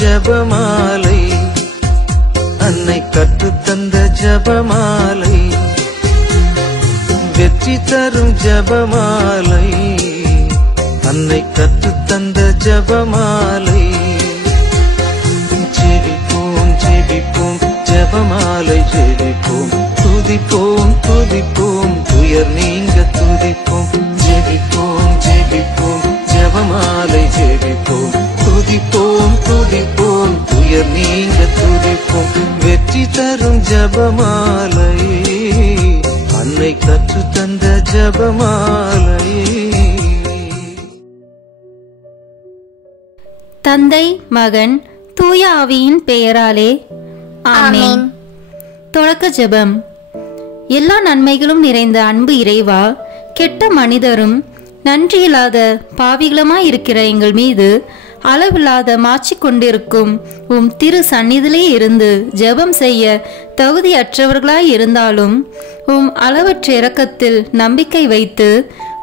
ஜபமாலை, அன்னை கற்றுத்தந்த ஜபமாலை, வெற்றி தரும் ஜபமாலை, அன்னை கற்றுத்தந்த ஜபமாலை. ஜெபிப்போம் ஜெபிப்போம் ஜபமாலை ஜெபிப்போம், துதிப்போம் துதிப்போம் துயர் நீங்க துதிப்போம். ஜெபிப்போம் ஜெபிப்போம் ஜபமாலை ஜெபிப்போம், துதிப்போம் துதிப்போம் துயர் நீங்க துதிப்போம். வெற்றி தரும் ஜபமாலை, அன்னை கற்று தந்த ஜபமாலை. தந்தை மகன் தூய ஆவியின் பெயராலே ஆமென். தொடக்க ஜெபம். எல்லா நன்மைகளும் நிறைந்த அன்பு இறைவா, கெட்ட மனிதரும் நன்றியில்லாத பாவிகளுமாயிருக்கிற எங்கள் மீது அளவில்லாத மாட்சி கொண்டிருக்கும் உம் திரு சந்நிதியிலே இருந்து ஜெபம் செய்ய தகுதியற்றவர்களாய் இருந்தாலும் உம் அளவற்ற இரக்கத்தில் நம்பிக்கை வைத்து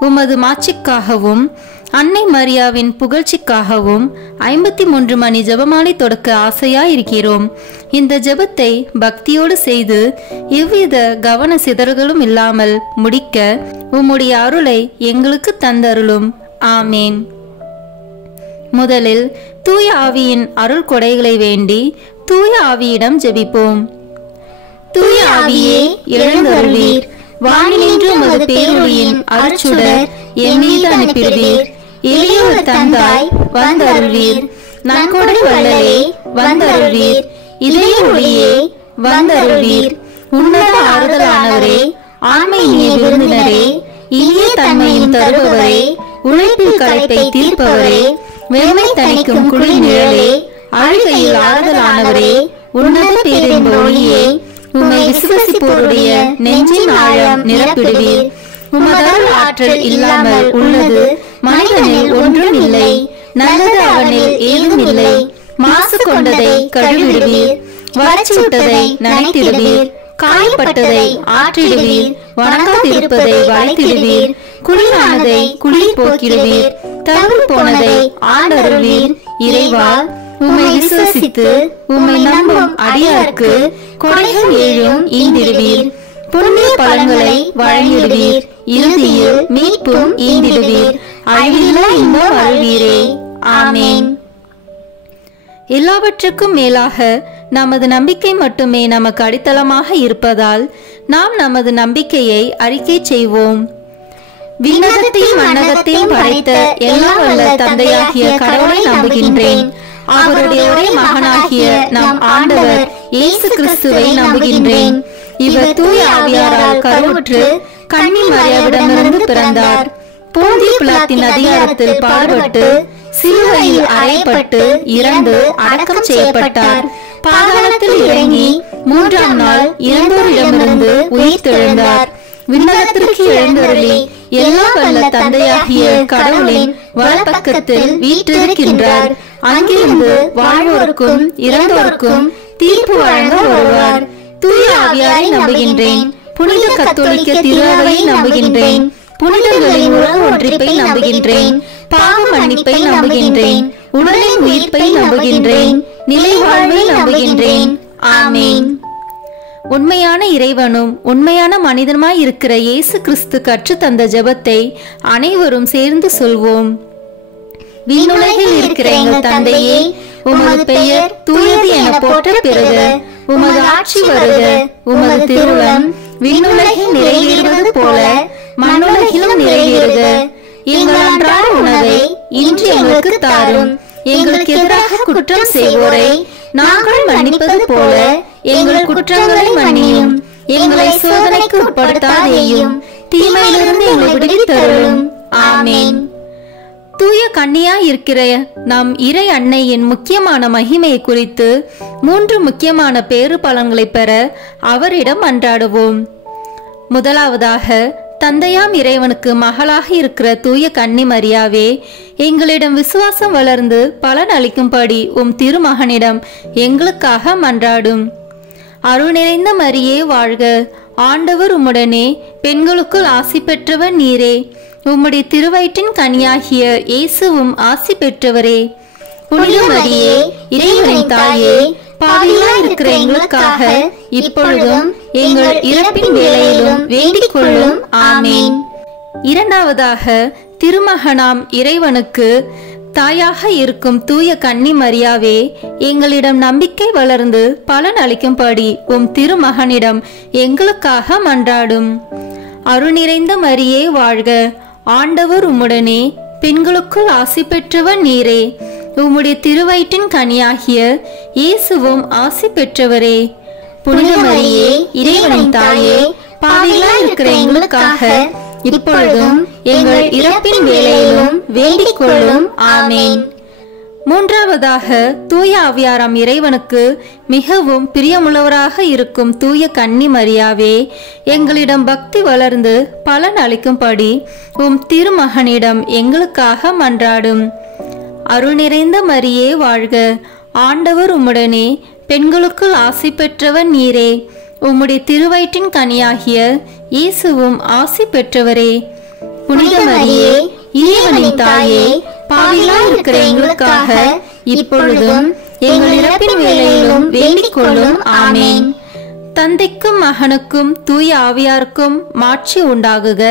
உமது மாட்சிக்காகவும் அன்னை மரியாவின் புகழ்ச்சிக்காகவும் 53 மணி ஜெபமாலை தொடக்க ஆசையாயிருக்கிறோம். இந்த ஜெபத்தை பக்தியோடு செய்து எவ்வித கவன சிதறல்களும் இல்லாமல் முடிக்க உம்முடைய அருளை எங்களுக்கு தந்தருளும். ஆமேன். முதலில் தூய ஆவியின் அருள் கொடைகளை வேண்டி தூய ஆவியிடம் ஜெபிப்போம். தூய ஆவியே எழுந்தருளீர், வானினின்று உமது பேரொளியின் அருட்சுடர் என் மீது அனுப்பிடுவீர். எளியோர் தந்தாய் வந்தருள்வீர், நன்கொடை வள்ளலே வந்தருள்வீர், இதய ஒளியே வந்தருள்வீர். உன்னத ஆறுதலானவரே, ஆண்மை இனிய விருந்தினரே, இனிய தன்மையும் தருபவரே, உழைப்பில் களைப்பை தீர்ப்பவரே, வெறுமை தணிக்கும் குளிர் நிழலே, அழுகையில் ஆறுதலானவரே, உன்னத பேரின் ஒளியே, உம்மை விசுவசிப்போருடைய நெஞ்சின் ஆழம் நிரப்பிடுவீர். உமதருள் ஆற்றல் இல்லாமல் உள்ளது மனிதனில் ஒன்றும் இல்லை, நல்லது அவனில் ஏதும் இல்லை. மாசு கொண்டதை கழுவிடுவீர், வறட்சிவிட்டதை நனைத்திடுவீர், காயப்பட்டதை ஆற்றிடுவீர், வணங்காதிருப்பதை வளைத்திடுவீர், குளிரானதை குளிர் போக்கிடுவீர், தவறு போனதை ஆண்டருள்வீர். இறைவா, உம்மை விசுவசித்து உம்மை நம்பும் அடியாருக்கு கொடைகள் ஏழும் ஈந்திடுவீர், புண்ணிய பலன்களை வழங்கிடுவீர், இறுதியில் மீட்பும் ஈந்திடுவீர், அழிவில்லா இன்பம் அருள்வீரே. ஆமேன். எல்லாவற்றுக்கும் மேலாக நமது நம்பிக்கை மட்டுமே நமக்கு அடித்தளமாக இருப்பதால் நாம் நமது நம்பிக்கையை அறிக்கை செய்வோம். விண்ணகத்தையும் மண்ணகத்தையும் படைத்த எல்லாம் வல்ல தந்தையாகிய கடவுளை நம்புகின்றேன். அவருடைய ஒரே மகனாகிய நம் ஆண்டவர் இயேசு கிறிஸ்துவை நம்புகின்றேன். இவர் தூய ஆவியாரால் கருவுற்று கன்னி மரியாவிடமிருந்து பிறந்தார். போந்திய பிலாத்தின் அதிகாரத்தில் பாடுபட்டு சிலுவையில் அறையப்பட்டு இறந்து அடக்கம் செய்யப்பட்டார். பாதாளத்தில் இறங்கி 3ஆம் நாள் இறந்தோரிடமிருந்து உயிர்த்தெழுந்தார். விண்ணகத்திற்கு எழுந்தருளி எல்லா வல்ல தந்தையாகிய கடவுளின் வலப்பக்கத்தில் வீற்றிருக்கின்றார். அங்கிருந்து வாழ்வோருக்கும் இறந்தோருக்கும் தீர்ப்பு வழங்க வருவார். தூய ஆவியாரை நம்புகின்றேன். புனித கத்தோலிக்க திருஅவையை நம்புகின்றேன். புனிதர்களின் உறவு ஒன்றிப்பை நம்புகின்றேன். பாவ மன்னிப்பை நம்புகின்றேன். உடலின் உயிர்ப்பை நம்புகின்றேன். நிலை வாழ்வை நம்புகின்றேன். ஆமேன். உண்மையான இறைவனும் உண்மையான மனிதனுமாய் இருக்கிற இயேசு கிறிஸ்து கற்று தந்த ஜெபத்தை அனைவரும் சேர்ந்து சொல்வோம். விண்ணுலகில் இருக்கிற எங்கள் தந்தையே, உமது பெயர் தூயது என போற்ற பெறுக. உமது ஆட்சி வருக. உமது திருவுளம் விண்ணுலகில் நிறைவேறுவது போல மண்ணுலகிலும் நிறைவேறுக. எங்கள் அன்றாட உணவை இன்று எங்களுக்கு தாரும். எங்களுக்கு எதிராக குற்றம் செய்வோரை நாங்கள் மன்னிப்பது போல எங்கள் குற்றங்களை மன்னியும். எங்களை சோதனைக்கு உட்படுத்தாதேயும், தீமையிலிருந்து எங்களை விடுவித்தருளும். ஆமேன். தூய கன்னியா இருக்கிற நம் இறை அன்னையின் முக்கியமான மகிமையை குறித்து 3 முக்கியமான பேறு பலன்களை பெற அவரிடம் அன்றாடுவோம். முதலாவதாக, தந்தையாம் இறைவனுக்கு மகளாக இருக்கிற தூய கன்னி மரியாவே, எங்களிடம் விசுவாசம் வளர்ந்து பலன் அளிக்கும்படி உம் திருமகனிடம் எங்களுக்காக மன்றாடும். அருள் நிறைந்த மரியே வாழ்க. ஆண்டவர் உம்முடனே, பெண்களுக்குள் ஆசி பெற்றவர் நீரே. உம்முடைய திருவயிற்றின் கனியாகிய இயேசுவும் ஆசி பெற்றவரே. புனித மரியே இறைவனின் தாயே, பாவிகளாய் இருக்கிற எங்களுக்காக இப்பொழுதும் எங்கள் இறப்பின் வேளையிலும் வேண்டிக் கொள்ளும். ஆமேன். இரண்டாவதாக, திருமகனாம் இறைவனுக்கு தாயாக இருக்கும் தூய கன்னி மரியாவே, எங்களிடம் நம்பிக்கை வளர்ந்து பலன் அளிக்கும்படி உம் திருமகனிடம் எங்களுக்காக மன்றாடும். அருள்நிறைந்த மரியே வாழ்க, ஆண்டவர் உம்முடனே, பெண்களுக்குள் ஆசி பெற்றவர் நீரே, உம்முடைய திருவயிற்றின் கனியாகிய இயேசுவும் ஆசி பெற்றவரே. புனித மரியே இறைவனின் தாயே, பாவிகளாய் இருக்கிற எங்களுக்காக இப்பொழுதும் எங்கள் இறப்பின் வேளையிலும் வேண்டிக் கொள்ளும். ஆமேன். மூன்றாவதாக, தூய ஆவியாராம் இறைவனுக்கு மிகவும் பிரியமுள்ளவராக இருக்கும் தூய கன்னி மரியாவே, எங்களிடம் பக்தி வளர்ந்து பலன் அளிக்கும்படி உம் திருமகனிடம் எங்களுக்காக மன்றாடும். அருள் நிறைந்த மரியே வாழ்க, ஆண்டவர் உம்முடனே, பெண்களுக்குள் ஆசி பெற்றவர் நீரே, உம்முடைய திருவயிற்றின் கனியாகிய இயேசுவும் ஆசி பெற்றவரே. புனித மரியே இறைவனின் தாயே, பாவிகளாய் இருக்கிற எங்களுக்காக இப்பொழுதும் எங்கள் இறப்பின் வேளையிலும் வேண்டிக் கொள்ளும். ஆமேன். தந்தைக்கும் மகனுக்கும் தூய ஆவியாருக்கும் மாட்சி உண்டாகுக.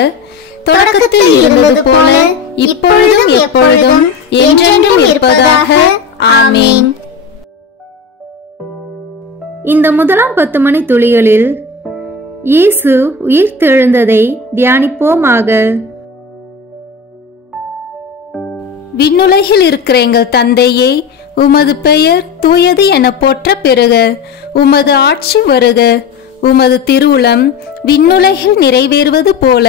தொடக்கத்தில் இருந்தது போல இப்பொழுதும் எப்பொழுதும் என்றென்றும் இருப்பதாக. ஆமேன். இந்த முதலாம் 10 மணி துளிகளில் இயேசு உயிர்த்தெழுந்ததை தியானிப்போமாக. விண்ணுலகில் இருக்கிற எங்கள் தந்தையே, உமது பெயர் தூயது என போற்ற பெறுக. உமது ஆட்சி வருக. உமது திருவுளம் விண்ணுலகில் நிறைவேறுவது போல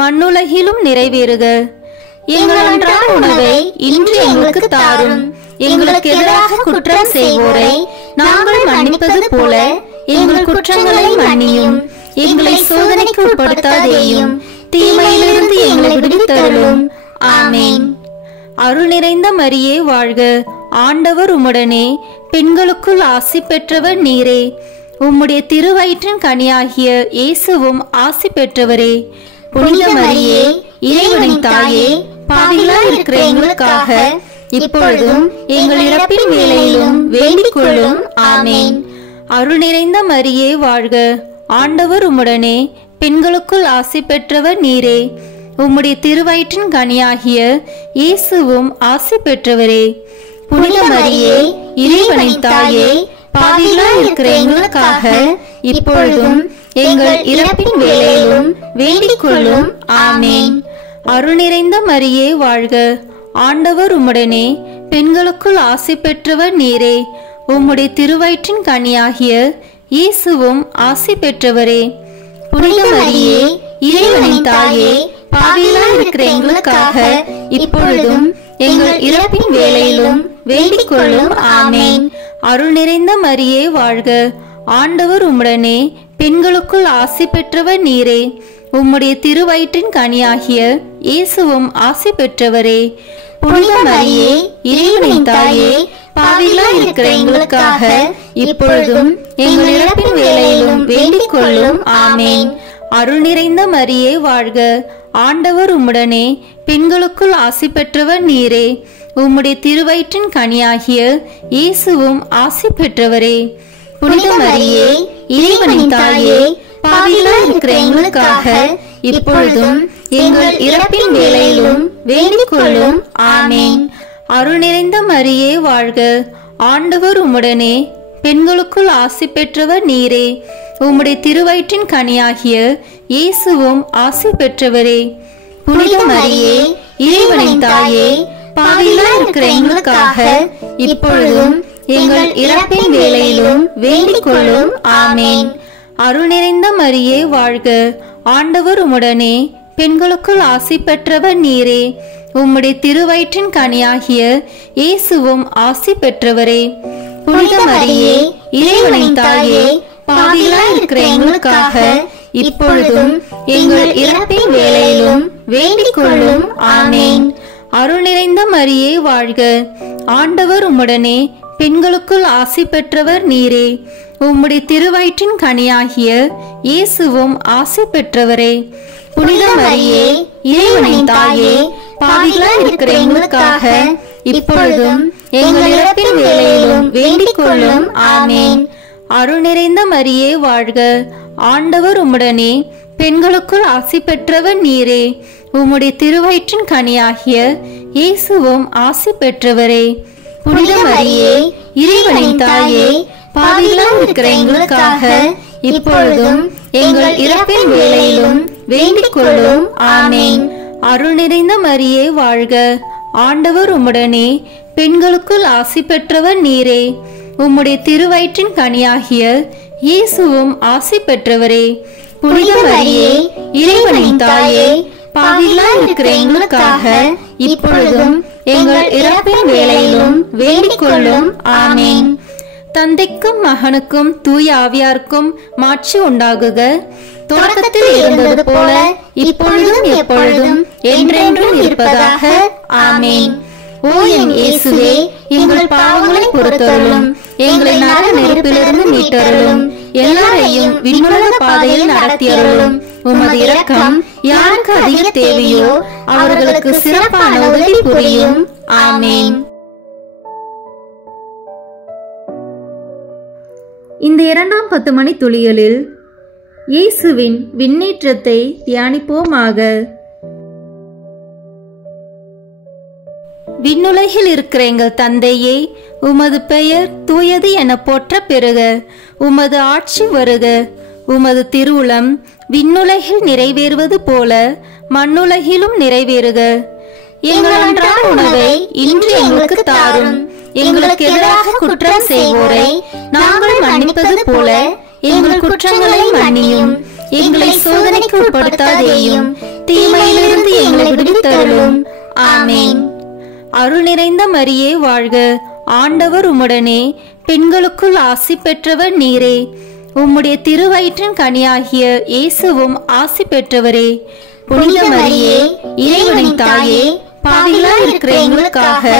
மண்ணுலகிலும் நிறைவேறுக. எங்கள் அன்றாட உணவை இன்று எங்களுக்கு தாரும். எங்களுக்கு எதிராக குற்றம் செய்வோரை நாங்கள் மன்னிப்பது போல எங்கள் குற்றங்களை மன்னியும். எங்களை சோதனைக்கு உட்படுத்தாதேயும், தீமையிலிருந்து எங்களை விடுவித்தருளும். ஆமேன். அருள் நிறைந்த மரியே வாழ்க, ஆண்டவர் உம்முடனே, பெண்களுக்குள் ஆசி பெற்றவர் நீரே, உம்முடைய திருவயிற்றின் கனியாகிய இயேசுவும் ஆசி பெற்றவரே. புனித மரியே இறைவனின் தாயே, பாவிகளாய் இருக்கிற எங்களுக்காக இப்பொழுதும் எங்கள் இறப்பின் வேளையிலும் வேண்டிக் கொள்ளும். ஆமேன். அருள் நிறைந்த மரியே வாழ்க, ஆண்டவர் உம்முடனே, பெண்களுக்குள் ஆசி பெற்றவர் நீரே, உம்முடைய திருவயிற்றின் கனியாகிய இயேசுவும் ஆசி பெற்றவரே. புனித மரியே இறைவனின் தாயே, பாவிகளாய் இருக்கிற எங்களுக்காக இப்பொழுதும் எங்கள் இறப்பின் வேளையிலும் வேண்டிக் கொள்ளும். ஆமேன். அருள் நிறைந்த மரியே வாழ்க, ஆண்டவர் உம்முடனே, பெண்களுக்குள் ஆசி பெற்றவர் நீரே, உம்முடைய திருவயிற்றின் கனியாகிய இயேசுவும் ஆசி பெற்றவரே. புனித மரியே இறைவனின் தாயே, பாவிகளாய் இருக்கிற எங்களுக்காக இப்பொழுதும் எங்கள் இறப்பின் வேளையிலும் வேண்டிக் கொள்ளும். ஆமேன். அருள் நிறைந்த மரியே வாழ்க, ஆண்டவர் உம்முடனே, பெண்களுக்குள் ஆசி பெற்றவர் நீரே, உம்முடைய திருவயிற்றின் கனியாகிய இயேசுவும் ஆசி பெற்றவரே. புனித மரியே இறைவனின் தாயே, பாவிகளாய் இருக்கிற எங்களுக்காக இப்பொழுதும் எங்கள் இறப்பின் வேளையிலும் வேண்டிக் கொள்ளும். ஆமேன். அருள் நிறைந்த மரியே வாழ்க, ஆண்டவர் உம்முடனே, பெண்களுக்குள் ஆசி பெற்றவர் நீரே, உம்முடைய திருவயிற்றின் கனியாகிய இயேசுவும் ஆசி பெற்றவரே. புனித மரியே இறைவனின் தாயே, பாவிகளாய் இருக்கிற எங்களுக்காக இப்பொழுதும் எங்கள் இறப்பின் வேளையிலும் வேண்டிக் கொள்ளும். ஆமேன். அருள் நிறைந்த மரியே வாழ்க, ஆண்டவர் உம்முடனே, பெண்களுக்குள் ஆசி பெற்றவர் நீரே, உம்முடைய திருவயிற்றின் கனியாகிய இயேசுவும் ஆசி பெற்றவரே. புனித மரியே இறைவனின் தாயே, பாவிகளாய் இருக்கிற எங்களுக்காக இப்பொழுதும் எங்கள் இறப்பின் வேளையிலும் வேண்டிக் கொள்ளும். ஆமேன். அருள் நிறைந்த மரியே வாழ்க, ஆண்டவர் உம்முடனே, பெண்களுக்குள் ஆசி பெற்றவர் நீரே, உம்முடைய திருவயிற்றின் கனியாகிய இயேசுவும் ஆசி பெற்றவரே. புனித மரியே இறைவனின் தாயே, பாவிகளாய் இருக்கிற எங்களுக்காக இப்பொழுதும் எங்கள் இறப்பின் வேளையிலும் வேண்டிக் கொள்ளும். ஆமேன். அருள் நிறைந்த மரியே வாழ்க, ஆண்டவர் உம்முடனே, பெண்களுக்குள் ஆசி பெற்றவர் நீரே, உம்முடைய திருவயிற்றின் கனியாகிய இயேசுவும் ஆசி பெற்றவரே. புனித மரியே இறைவனின் தாயே, பாவிகளாய் இருக்கிற எங்களுக்காக இப்பொழுதும் எங்கள் இறப்பின் வேளையிலும் வேண்டிக் கொள்ளும். ஆமேன். அருள் நிறைந்த மரியே வாழ்க, ஆண்டவர் உம்முடனே, பெண்களுக்குள் ஆசி பெற்றவர் நீரே. உம்முடைய திருவயிற்றின் கனியாகிய இயேசுவும் ஆசி பெற்றவரே. புனித மரியே, இறைவனின் தாயே, பாவிகளாய் இருக்கிற எங்களுக்காக இப்பொழுதும் எங்கள் இறப்பின் வேளையிலும் வேண்டிக் கொள்ளும். ஆமேன். அருள் நிறைந்த மரியே வாழ்க, ஆண்டவர் உம்முடனே, பெண்களுக்குள் ஆசி பெற்றவர் நீரே. உம்முடைய திருவயிற்றின் கனியாகிய இயேசுவும் ஆசி பெற்றவரே. புனித மரியே, இறைவனின் தாயே, பாவிகளாய் இருக்கிற எங்களுக்காக இப்பொழுதும் எங்கள் இறப்பின் வேளையிலும் வேண்டிக் கொள்ளும். ஆமேன். தந்தைக்கும் மகனுக்கும் தூய ஆவியாருக்கும் மாட்சி உண்டாகுக. தொடக்கத்தில் இருந்தது போல இப்பொழுதும் எப்பொழுதும் என்றென்றும் இருப்பதாக. ஆமேன். ஓ என் இயேசுவே, எங்கள் பாவங்களை பொறுத்தருளும், எங்களை நரக நெருப்பிலிருந்து மீட்டருளும், எல்லாரையும் விண்ணுலக பாதையில் நடத்தியருளும். உமது இரக்கம் யாருக்கு அதிக தேவையோ அவர்களுக்கு சிறப்பான உதவி புரியும். ஆமேன். இந்த 2ஆம் 10 மணி துளிகளில் இயேசுவின் விண்ணேற்றத்தை தியானிப்போமாக. விண்ணுலகில் இருக்கிற எங்கள் தந்தையே, உமது பெயர் தூயது என போற்ற பெறுக. உமது ஆட்சி வருக. உமது திருவுளம் விண்ணுலகில் நிறைவேறுவது போல மண்ணுலகிலும் நிறைவேறுக. எங்கள் அன்றாட உணவை இன்று எங்களுக்கு தாரும். எங்களுக்கு எதிராக குற்றம் செய்வோரை நாங்கள் மன்னிப்பது போல எங்கள் குற்றங்களை மன்னியும். எங்களை சோதனைக்கு உட்படுத்தாதேயும், தீமையிலிருந்து எங்களை விடுவித்தருளும். ஆமேன். அருள் நிறைந்த மரியே வாழ்க, ஆண்டவர் உம்முடனே, பெண்களுக்குள் ஆசி பெற்றவர் நீரே. உம்முடைய திருவயிற்றின் கனியாகிய இயேசுவும் ஆசி பெற்றவரே. புனித மரியே, இறைவனின் தாயே, பாவிகளாய் இருக்கிற எங்களுக்காக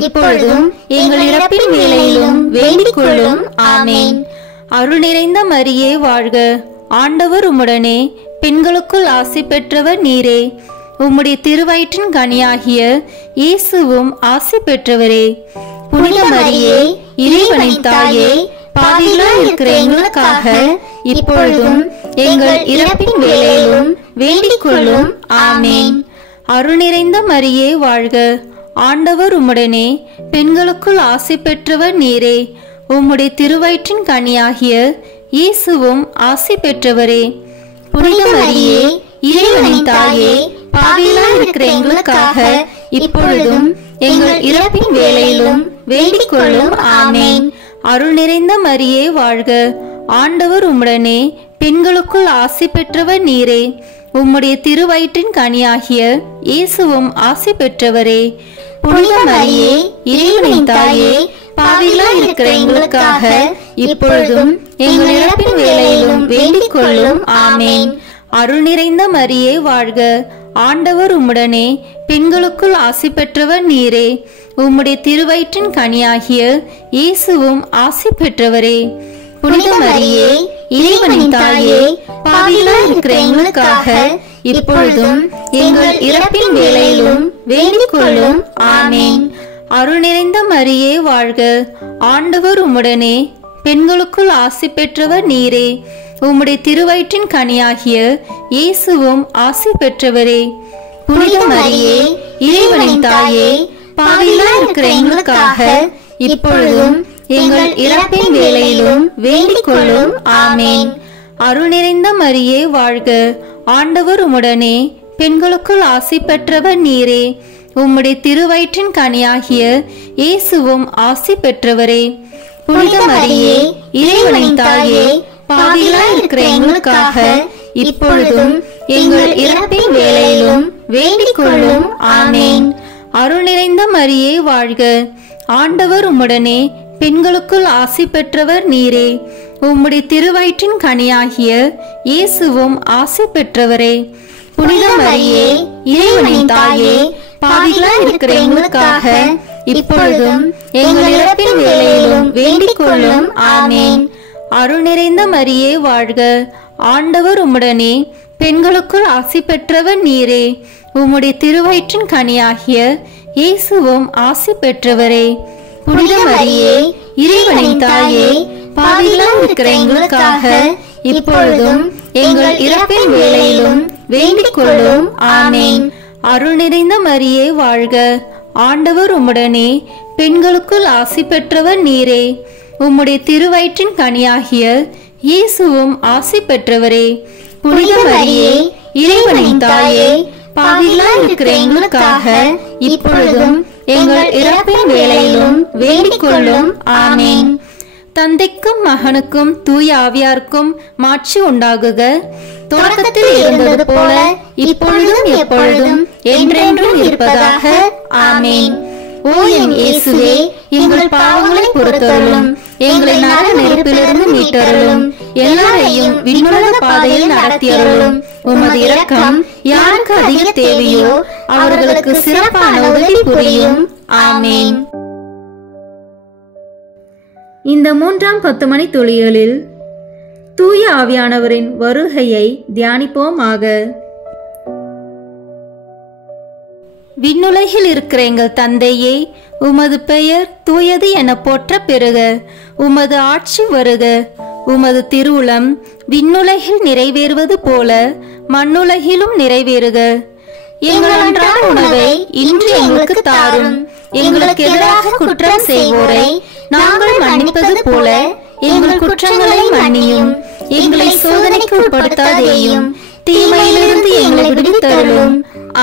இப்பொழுதும் எங்கள் இறப்பின் வேளையிலும் வேண்டிக் கொள்ளும். ஆமேன். அருள் நிறைந்த மரியே வாழ்க, ஆண்டவர் உம்முடனே, பெண்களுக்குள் ஆசி பெற்றவர் நீரே. உம்முடைய திருவயிற்றின் கனியாகிய இயேசுவும் ஆசி பெற்றவரே. புனித மரியே, இறைவனின் தாயே, பாவிகளாய் இருக்கிற எங்களுக்காக இப்பொழுதும் எங்கள் இறப்பின் வேளையிலும் வேண்டிக் கொள்ளும். ஆமேன். அருள் நிறைந்த மரியே வாழ்க, ஆண்டவர் உம்முடனே, பெண்களுக்குள் ஆசி பெற்றவர் நீரே. உம்முடைய திருவயிற்றின் கனியாகிய இயேசுவும் ஆசி பெற்றவரே. புனித மரியே, இறைவனின் தாயே, பாவிகளாய் இருக்கிற எங்களுக்காக இப்பொழுதும் எங்கள் இறப்பின் வேளையிலும் வேண்டிக் கொள்ளும். ஆமேன். அருள் நிறைந்த மரியே வாழ்க, ஆண்டவர் உம்முடனே, பெண்களுக்குள் ஆசி பெற்றவர் நீரே. உம்முடைய திருவயிற்றின் கனியாகிய இயேசுவும் ஆசி பெற்றவரே. புனித மரியே, இறைவனின் தாயே, பாவிகளாய் இருக்கிற எங்களுக்காக இப்பொழுதும் எங்கள் இறப்பின் வேளையிலும் வேண்டிக் கொள்ளும். ஆமேன். அருள் நிறைந்த மரியே வாழ்க, ஆண்டவர் உம்முடனே, பெண்களுக்குள் ஆசி பெற்றவர் நீரே. உம்முடைய திருவயிற்றின் கனியாகிய இயேசுவும் ஆசி பெற்றவரே. புனித மரியே, இறைவனின் தாயே, பாவிகளாய் இருக்கிற எங்களுக்காக இப்பொழுதும் எங்கள் இறப்பின் வேளையிலும் வேண்டிக் கொள்ளும். ஆமேன். அருள் நிறைந்த மரியே வாழ்க, ஆண்டவர் உம்முடனே, பெண்களுக்குள் ஆசி பெற்றவர் நீரே. உம்முடைய திருவயிற்றின் கனியாகிய இயேசுவும் ஆசி பெற்றவரே. புனித மரியே, இறைவனின் தாயே, பாவிகளாய் இருக்கிற எங்களுக்காக இப்பொழுதும் எங்கள் இறப்பின் வேளையிலும் வேண்டிக் கொள்ளும். ஆமேன். அருள் நிறைந்த மரியே வாழ்க, ஆண்டவர் உம்முடனே, பெண்களுக்குள் ஆசி பெற்றவர் நீரே. உம்முடைய திருவயிற்றின் கனியாகிய இயேசுவும் ஆசி பெற்றவரே. புனித மரியே, இறைவனின் தாயே, பாவிகளாய் இருக்கிற எங்களுக்காக இப்பொழுதும் எங்கள் இறப்பின் வேளையிலும் வேண்டிக் கொள்ளும். ஆமேன். அருள் நிறைந்த மரியே வாழ்க, ஆண்டவர் உம்முடனே, பெண்களுக்குள் ஆசி பெற்றவர் நீரே. உம்முடைய திருவயிற்றின் கனியாகிய இயேசுவும் ஆசி பெற்றவரே. புனித மரியே, இறைவனின் தாயே, பாவிகளாய் இருக்கிற எங்களுக்காக இப்பொழுதும் எங்கள் இறப்பின் வேளையிலும் வேண்டிக் கொள்ளும். ஆமேன். அருள் நிறைந்த மரியே வாழ்க, ஆண்டவர் உம்முடனே, பெண்களுக்குள் ஆசி பெற்றவர் நீரே. உம்முடைய திருவயிற்றின் கனியாகிய இயேசுவும் ஆசி பெற்றவரே. புனித மரியே இறைவனின் தாயே, பாவிகளாய் இருக்கிற எங்களுக்காக இப்பொழுதும் எங்கள் இறப்பின் வேளையிலும் வேண்டிக் கொள்ளும். ஆமென். அருள் நிறைந்த மரியே வாழ்க, ஆண்டவர் உம்முடனே, பெண்களுக்குள் ஆசி பெற்றவர் நீரே. உம்முடைய திருவயிற்றின் கனியாகிய இயேசுவும் ஆசி பெற்றவரே. புனித மரியே இறைவனின் தாயே, பாவிகளாய் இருக்கிற எங்களுக்காக இப்பொழுதும் எங்கள் இறப்பின் வேளையிலும் வேண்டிக் கொள்ளும். ஆமென். தந்தைக்கும் மகனுக்கும் தூய ஆவியாருக்கும் மாட்சி உண்டாகுக. தொடக்கத்தில் இருந்தது போல இப்பொழுதும் எப்பொழுதும் என்றென்றும் இருப்பதாக. ஆமென். ஓ என் இயேசுவே, எங்கள் பாவங்களை பொறுத்தருளும், எங்களை நரக நெருப்பிலிருந்து மீட்டருளும், எல்லாரையும் விண்ணுலக பாதையில் நடத்தியருளும். உமது இரக்கம் யாருக்கு அதிக தேவையோ அவர்களுக்கு சிறப்பான உதவி புரியும். ஆமென். இந்த 3ஆம் 10 மணி துளிகளில் தூய ஆவியானவரின் வருகையை தியானிப்போமாக. விண்ணுலகில் இருக்கிற எங்கள் தந்தையே, உமது பெயர் தூயது என போற்ற பெறுக. உமது ஆட்சி வருக. உமது திருவுளம் விண்ணுலகில் நிறைவேறுவது போல மண்ணுலகிலும் நிறைவேறுக. எங்கள் அன்றாட உணவை இன்று எங்களுக்கு தாரும். எங்களுக்கு எதிராக குற்றம் செய்வோரை நாங்கள் மன்னிப்பது போல எங்கள் குற்றங்களை மன்னியும். எங்களை சோதனைக்கு உட்படுத்தாதேயும், தீமையிலிருந்து எங்களை விடுவித்தருளும்.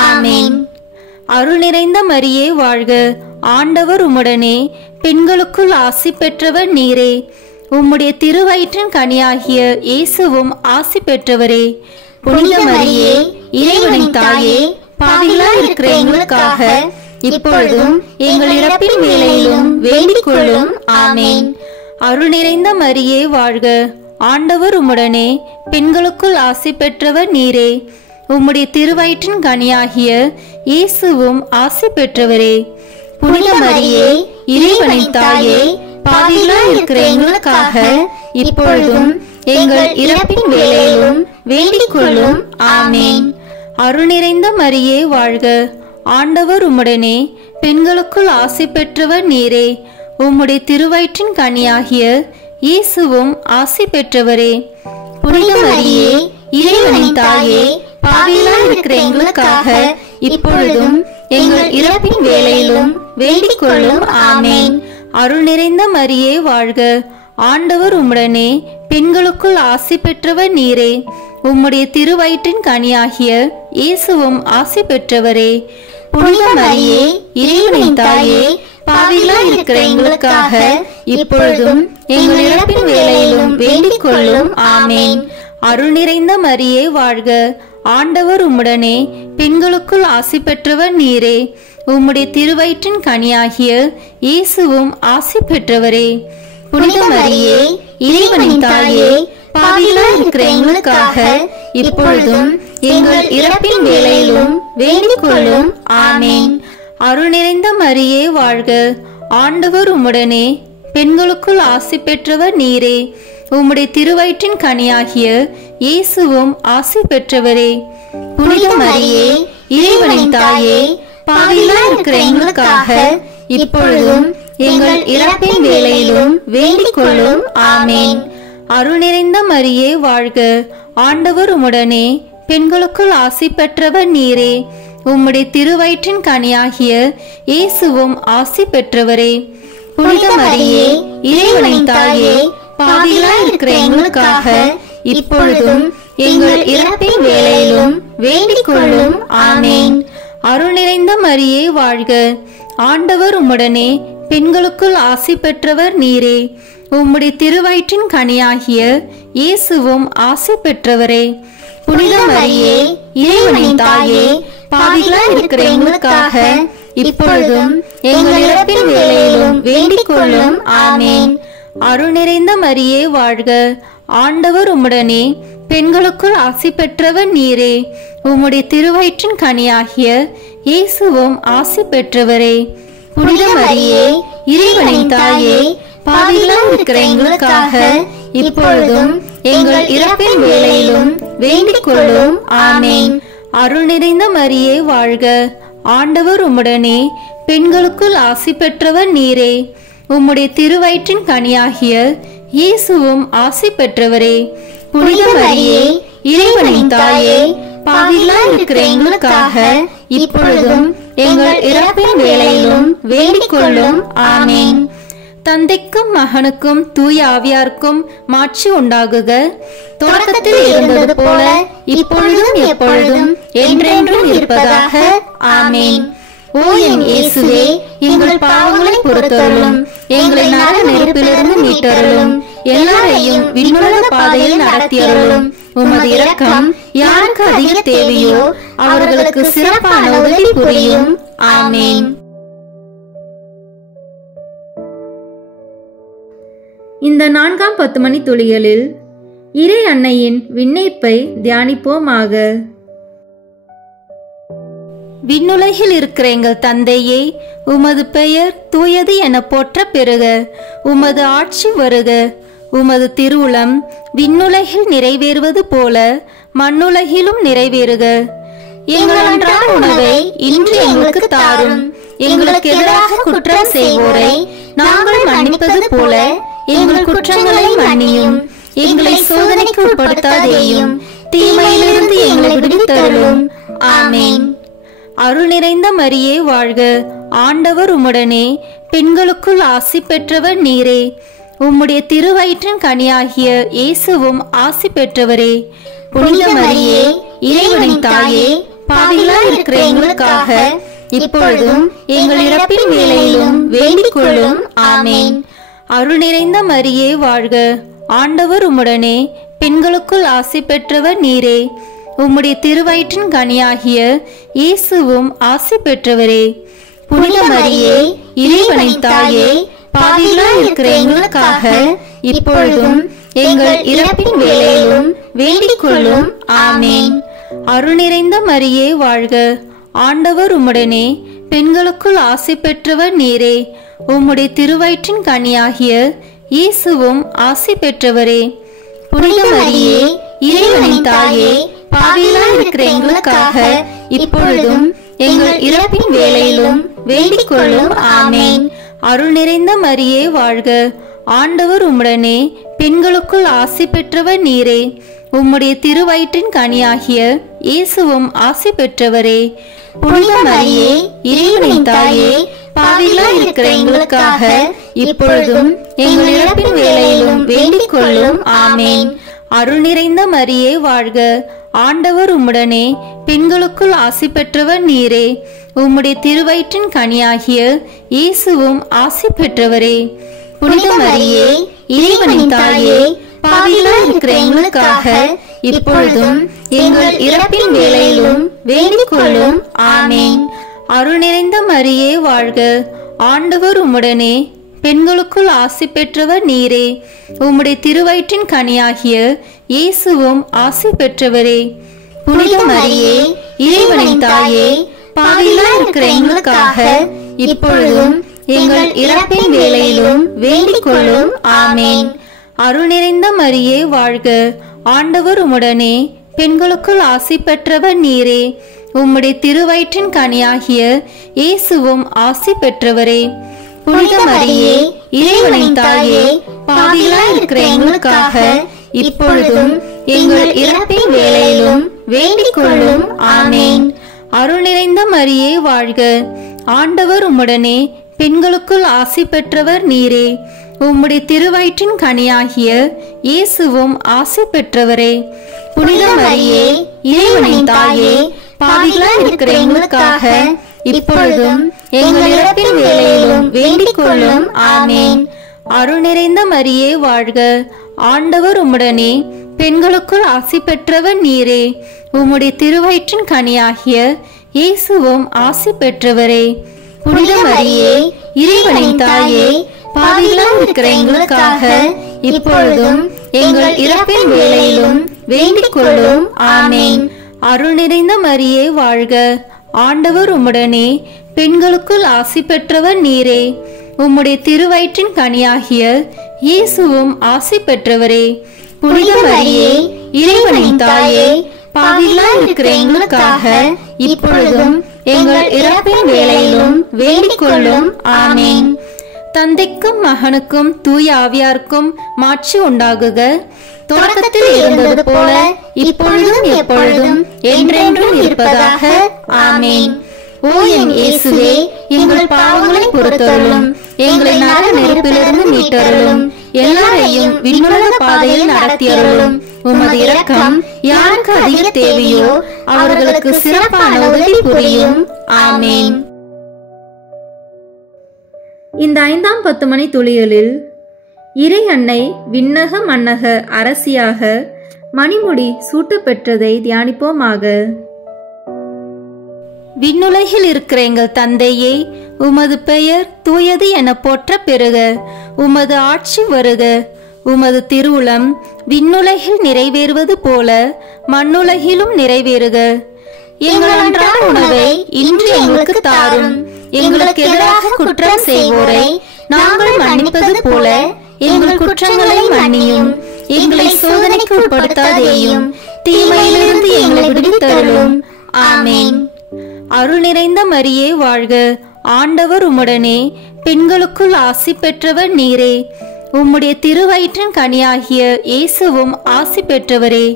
ஆமென். அருள் நிறைந்த மரியே வாழ்க, ஆண்டவர் உம்முடனே, பெண்களுக்குள் ஆசி பெற்றவர் நீரே. உம்முடைய திருவயிற்றின் கனியாகிய இயேசுவும் ஆசி பெற்றவரே. புனித மரியே இறைவனின் தாயே, பாவிகளாய் இருக்கிற எங்களுக்காக இப்பொழுதும் எங்கள் இறப்பின் வேளையிலும் வேண்டிக் கொள்ளும். ஆமென். அருள் நிறைந்த மரியே வாழ்க, ஆண்டவர் உம்முடனே, பெண்களுக்குள் ஆசி பெற்றவர் நீரே. உம்முடைய திருவயிற்றின் கனியாகிய இயேசுவும் ஆசி பெற்றவரே. புனித மரியே இறைவனின் தாயே, பாவிகளாய் இருக்கிற எங்களுக்காக இப்பொழுதும் எங்கள் இறப்பின் வேளையிலும் வேண்டிக் கொள்ளும். ஆமென். அருள் நிறைந்த மரியே வாழ்க, ஆண்டவர் உம்முடனே, பெண்களுக்குள் ஆசி பெற்றவர் நீரே. உம்முடைய திருவயிற்றின் கனியாகிய இயேசுவும் ஆசி பெற்றவரே. புனித மரியே இறைவனின் தாயே, பாவிகளாய் இருக்கிற எங்களுக்காக இப்பொழுதும் எங்கள் இறப்பின் வேளையிலும் வேண்டிக் கொள்ளும். ஆமென். அருள் நிறைந்த மரியே வாழ்க, ஆண்டவர் உம்முடனே, பெண்களுக்குள் ஆசி பெற்றவர் நீரே. உம்முடைய திருவயிற்றின் கனியாகிய இயேசுவும் ஆசி பெற்றவரே. புனித மரியே இறைவனின் தாயே, பாவிகளாய் இருக்கிற எங்களுக்காக இப்பொழுதும் எங்கள் இறப்பின் வேளையிலும் வேண்டிக் கொள்ளும். ஆமென். அருள் நிறைந்த மரியே வாழ்க, ஆண்டவர் உம்முடனே, பெண்களுக்குள் ஆசி பெற்றவர் நீரே. உம்முடைய திருவயிற்றின் கனியாகிய இயேசுவும் ஆசி பெற்றவரே. புனித மரியே இறைவனின் தாயே, பாவிகளாய் இருக்கிற எங்களுக்காக இப்பொழுதும் எங்கள் இறப்பின் வேளையிலும் வேண்டிக் கொள்ளும். ஆமென். அருள் நிறைந்த மரியே வாழ்க, ஆண்டவர் உம்முடனே, பெண்களுக்குள் ஆசி பெற்றவர் நீரே. உம்முடைய திருவயிற்றின் கனியாகிய இயேசுவும் ஆசி பெற்றவரே. புனித மரியே இறைவனின் தாயே, பாவிகளாய் இருக்கிற எங்களுக்காக இப்பொழுதும் எங்கள் இறப்பின் வேளையிலும் வேண்டிக் கொள்ளும். ஆமென். அருள் நிறைந்த மரியே வாழ்க, ஆண்டவர் உம்முடனே, பெண்களுக்குள் ஆசி பெற்றவர் நீரே. உம்முடைய திருவயிற்றின் கனியாகிய இயேசுவும் ஆசி பெற்றவரே. புனித மரியே இறைவனின் தாயே, பாவிகளாய் இருக்கிற எங்களுக்காக இப்பொழுதும் எங்கள் இறப்பின் வேளையிலும் வேண்டிக் கொள்ளும். ஆமென். அருள் நிறைந்த மரியே வாழ்க, ஆண்டவர் உம்முடனே, பெண்களுக்குள் ஆசி பெற்றவர் நீரே. உம்முடைய திருவயிற்றின் கனியாகிய இயேசுவும் ஆசி பெற்றவரே. புனித மரியே இறைவனின் தாயே, பாவிகளாய் இருக்கிற எங்களுக்காக இப்பொழுதும் எங்கள் இறப்பின் வேளையிலும் வேண்டிக் கொள்ளும். ஆமென். அருள் நிறைந்த மரியே வாழ்க, ஆண்டவர் உம்முடனே, பெண்களுக்குள் ஆசி பெற்றவர் நீரே. உம்முடைய திருவயிற்றின் கனியாகிய இயேசுவும் ஆசி பெற்றவரே. புனித மரியே இறைவனின் தாயே, பாவிகளாய் இருக்கிற எங்களுக்காக இப்பொழுதும் எங்கள் இறப்பின் வேளையிலும் வேண்டிக் கொள்ளும். ஆமென். அருள் நிறைந்த மரியே வாழ்க, ஆண்டவர் உம்முடனே, பெண்களுக்குள் ஆசி பெற்றவர் நீரே. உம்முடைய திருவயிற்றின் கனியாகிய இயேசுவும் ஆசி பெற்றவரே. புனித மரியே, இறைவனின் தாயே, பாவிகளாய் இருக்கிற எங்களுக்காக இப்பொழுதும் எங்கள் இறப்பின் வேளையிலும் வேண்டிக் கொள்ளும். ஆமேன். தந்தைக்கும் மகனுக்கும் தூய ஆவியாருக்கும் மாட்சி உண்டாகுக. தொடக்கத்தில் இருந்தது போல இப்பொழுதும் எப்பொழுதும் என்றென்றும் இருப்பதாக. ஆமேன். ஓ என் இயேசுவே, எங்கள் பாவங்களை பொறுத்தருளும், எங்களை நரக நெருப்பிலிருந்து மீட்டருளும், எல்லாரையும் விண்ணுலக பாதையில் நடத்தியருளும். உமது இரக்கம் யாருக்கு அதிக தேவையோ அவர்களுக்கு சிறப்பான உதவி புரியும். ஆமேன். இந்த 4ஆம் 10 மணி துளிகளில் இறை அன்னையின் விண்ணேற்பை தியானிப்போமாக. விண்ணுலகில் இருக்கிற எங்கள் தந்தையே, உமது பெயர் தூயது என போற்ற பெறுக. உமது ஆட்சி வருக. உமது திருவுளம் விண்ணுலகில் நிறைவேறுவது போல மண்ணுலகிலும் நிறைவேறுக. எங்கள் அன்றாட உணவை இன்று எங்களுக்கு தாரும். எங்களுக்கு எதிராக குற்றம் செய்வோரை நாங்கள் மன்னிப்பது போல எங்கள் குற்றங்களை மன்னியும். எங்களை சோதனைக்கு உட்படுத்தாதேயும், தீமையிலிருந்து எங்களை விடுவித்தருளும். ஆமேன். அருள் நிறைந்த மரியே வாழ்க. ஆண்டவர் உம்முடனே, பெண்களுக்குள் ஆசி பெற்றவர் நீரே. உம்முடைய திருவயிற்றின் கனியாகிய இயேசுவும் ஆசி பெற்றவரே. புனித மரியே, இறைவனின் தாயே, பாவிகளாய் இருக்கிற எங்களுக்காக இப்பொழுதும் எங்கள் இறப்பின் வேளையிலும் வேண்டிக் கொள்ளும். ஆமேன். அருள் நிறைந்த மரியே வாழ்க. ஆண்டவர் உம்முடனே, பெண்களுக்குள் ஆசி பெற்றவர் நீரே. உம்முடைய திருவயிற்றின் கனியாகிய இயேசுவும் ஆசி பெற்றவரே. புனித மரியே, இறைவனின் தாயே, பாவிகளாய் இருக்கிற எங்களுக்காக இப்பொழுதும் எங்கள் இறப்பின் வேளையிலும் வேண்டிக் கொள்ளும். ஆமேன். அருள் நிறைந்த மரியே வாழ்க. ஆண்டவர் உம்முடனே, பெண்களுக்குள் ஆசி பெற்றவர் நீரே. உம்முடைய திருவயிற்றின் கனியாகிய இயேசுவும் ஆசி பெற்றவரே. புனித மரியே, இறைவனின் தாயே, பாவிகளாய் இருக்கிற எங்களுக்காக இப்பொழுதும் எங்கள் இறப்பின் வேளையிலும் வேண்டிக் கொள்ளும். ஆமேன். அருள் நிறைந்த மரியே வாழ்க. ஆண்டவர் உம்முடனே, பெண்களுக்குள் ஆசி பெற்றவர் நீரே. உம்முடைய திருவயிற்றின் கனியாகிய இயேசுவும் ஆசி பெற்றவரே. புனித மரியே, இறைவனின் தாயே, பாவிகளாய் இருக்கிற எங்களுக்காக இப்பொழுதும் எங்கள் இறப்பின் வேளையிலும் வேண்டிக் கொள்ளும். ஆமேன். அருள் நிறைந்த மரியே வாழ்க. ஆண்டவர் உம்முடனே, பெண்களுக்குள் ஆசி பெற்றவர் நீரே. உம்முடைய திருவயிற்றின் கனியாகிய இயேசுவும் ஆசி பெற்றவரே. புனித மரியே, இறைவனின் தாயே, பாவிகளாய் இருக்கிற எங்களுக்காக இப்பொழுதும் எங்கள் இறப்பின் வேளையிலும் வேண்டிக் கொள்ளும். ஆமேன். அருள் நிறைந்த மரியே வாழ்க. ஆண்டவர் உம்முடனே, பெண்களுக்குள் ஆசி பெற்றவர் நீரே. உம்முடைய திருவயிற்றின் கனியாகிய இயேசுவும் ஆசி பெற்றவரே. புனித மரியே, இறைவனின் தாயே, பாவிகளாய் இருக்கிற எங்களுக்காக இப்பொழுதும் எங்கள் இறப்பின் வேளையிலும் வேண்டிக் கொள்ளும். ஆமேன். அருள் நிறைந்த மரியே வாழ்க. ஆண்டவர் உம்முடனே, பெண்களுக்குள் ஆசி பெற்றவர் நீரே. உம்முடைய திருவயிற்றின் கனியாகிய இயேசுவும் ஆசி பெற்றவரே. புனித மரியே, இறைவனின் தாயே, பாவிகளாய் இருக்கிற எங்களுக்காக இப்பொழுதும் எங்கள் இறப்பின் வேளையிலும் வேண்டிக் கொள்ளும். ஆமேன். அருள் நிறைந்த மரியே வாழ்க. ஆண்டவர் உம்முடனே, பெண்களுக்குள் ஆசி பெற்றவர் நீரே. உம்முடைய திருவயிற்றின் கனியாகிய இயேசுவும் ஆசி பெற்றவரே. புனித மரியே, இறைவனின் தாயே, பாவிகளாய் இருக்கிற எங்களுக்காக இப்பொழுதும் எங்கள் இறப்பின் வேளையிலும் வேண்டிக் கொள்ளும். ஆமேன். அருள் நிறைந்த மரியே வாழ்க. ஆண்டவர் உம்முடனே, பெண்களுக்குள் ஆசி பெற்றவர் நீரே. உம்முடைய திருவயிற்றின் கனியாகிய இயேசுவும் ஆசி பெற்றவரே. புனித மரியே, இறைவனின் தாயே, பாவிகளாய் இருக்கிற எங்களுக்காக இப்பொழுதும் எங்கள் இறப்பின் வேளையிலும் வேண்டிக் கொள்ளும். ஆமேன். அருள் நிறைந்த மரியே வாழ்க. ஆண்டவர் உம்முடனே, பெண்களுக்குள் ஆசி பெற்றவர் நீரே. உம்முடைய திருவயிற்றின் கனியாகிய இயேசுவும் ஆசி பெற்றவரே. புனித மரியே, இறைவனின் தாயே, பாவிகளாய் இருக்கிற எங்களுக்காக இப்பொழுதும் எங்கள் இறப்பின் வேளையிலும் வேண்டிக் கொள்ளும். ஆமேன். தந்தைக்கும் மகனுக்கும் தூய ஆவியாருக்கும் மாட்சி உண்டாகுக. தொடக்கத்தில் இருந்தது போல இப்பொழுதும் எப்பொழுதும் என்றென்றும் இருப்பதாக. ஆமேன். ஓ என் இயேசுவே, எங்கள் பாவங்களை பொறுத்தருளும், எங்களை நரக நெருப்பிலிருந்து மீட்டருளும், எல்லாரையும் விண்ணுலக பாதையில் நடத்தியருளும். உமது இரக்கம் யாருக்கு அதிக தேவையோ அவர்களுக்கு சிறப்பான உதவி புரியும். ஆமேன். இந்த 5ஆம் 10 மணி துளிகளில் இறை அன்னை விண்ணக மன்னக அரசியாக மணிமுடி சூட்டப்பெற்றதை தியானிப்போமாக. விண்ணுலகில் இருக்கிற எங்கள் தந்தையே, உமது பெயர் தூயது என போற்ற பெறுக. உமது ஆட்சி வருக. உமது திருவுளம் விண்ணுலகில் நிறைவேறுவது போல மண்ணுலகிலும் நிறைவேறுக. எங்கள் அன்றாட உணவை இன்று எங்களுக்கு தாரும். எங்களுக்கு எதிராக குற்றம் செய்வோரை நாங்கள் மன்னிப்பது போல எங்கள் குற்றங்களை மன்னியும். எங்களை சோதனைக்கு உட்படுத்தாதேயும், தீமையிலிருந்து எங்களை விடுவித்தருளும். ஆமேன். அருள் நிறைந்த மரியே வாழ்க. ஆண்டவர் உம்முடனே, பெண்களுக்குள் ஆசி பெற்றவர் நீரே. உம்முடைய திருவயிற்றின் கனியாகிய இயேசுவும் ஆசி பெற்றவரே.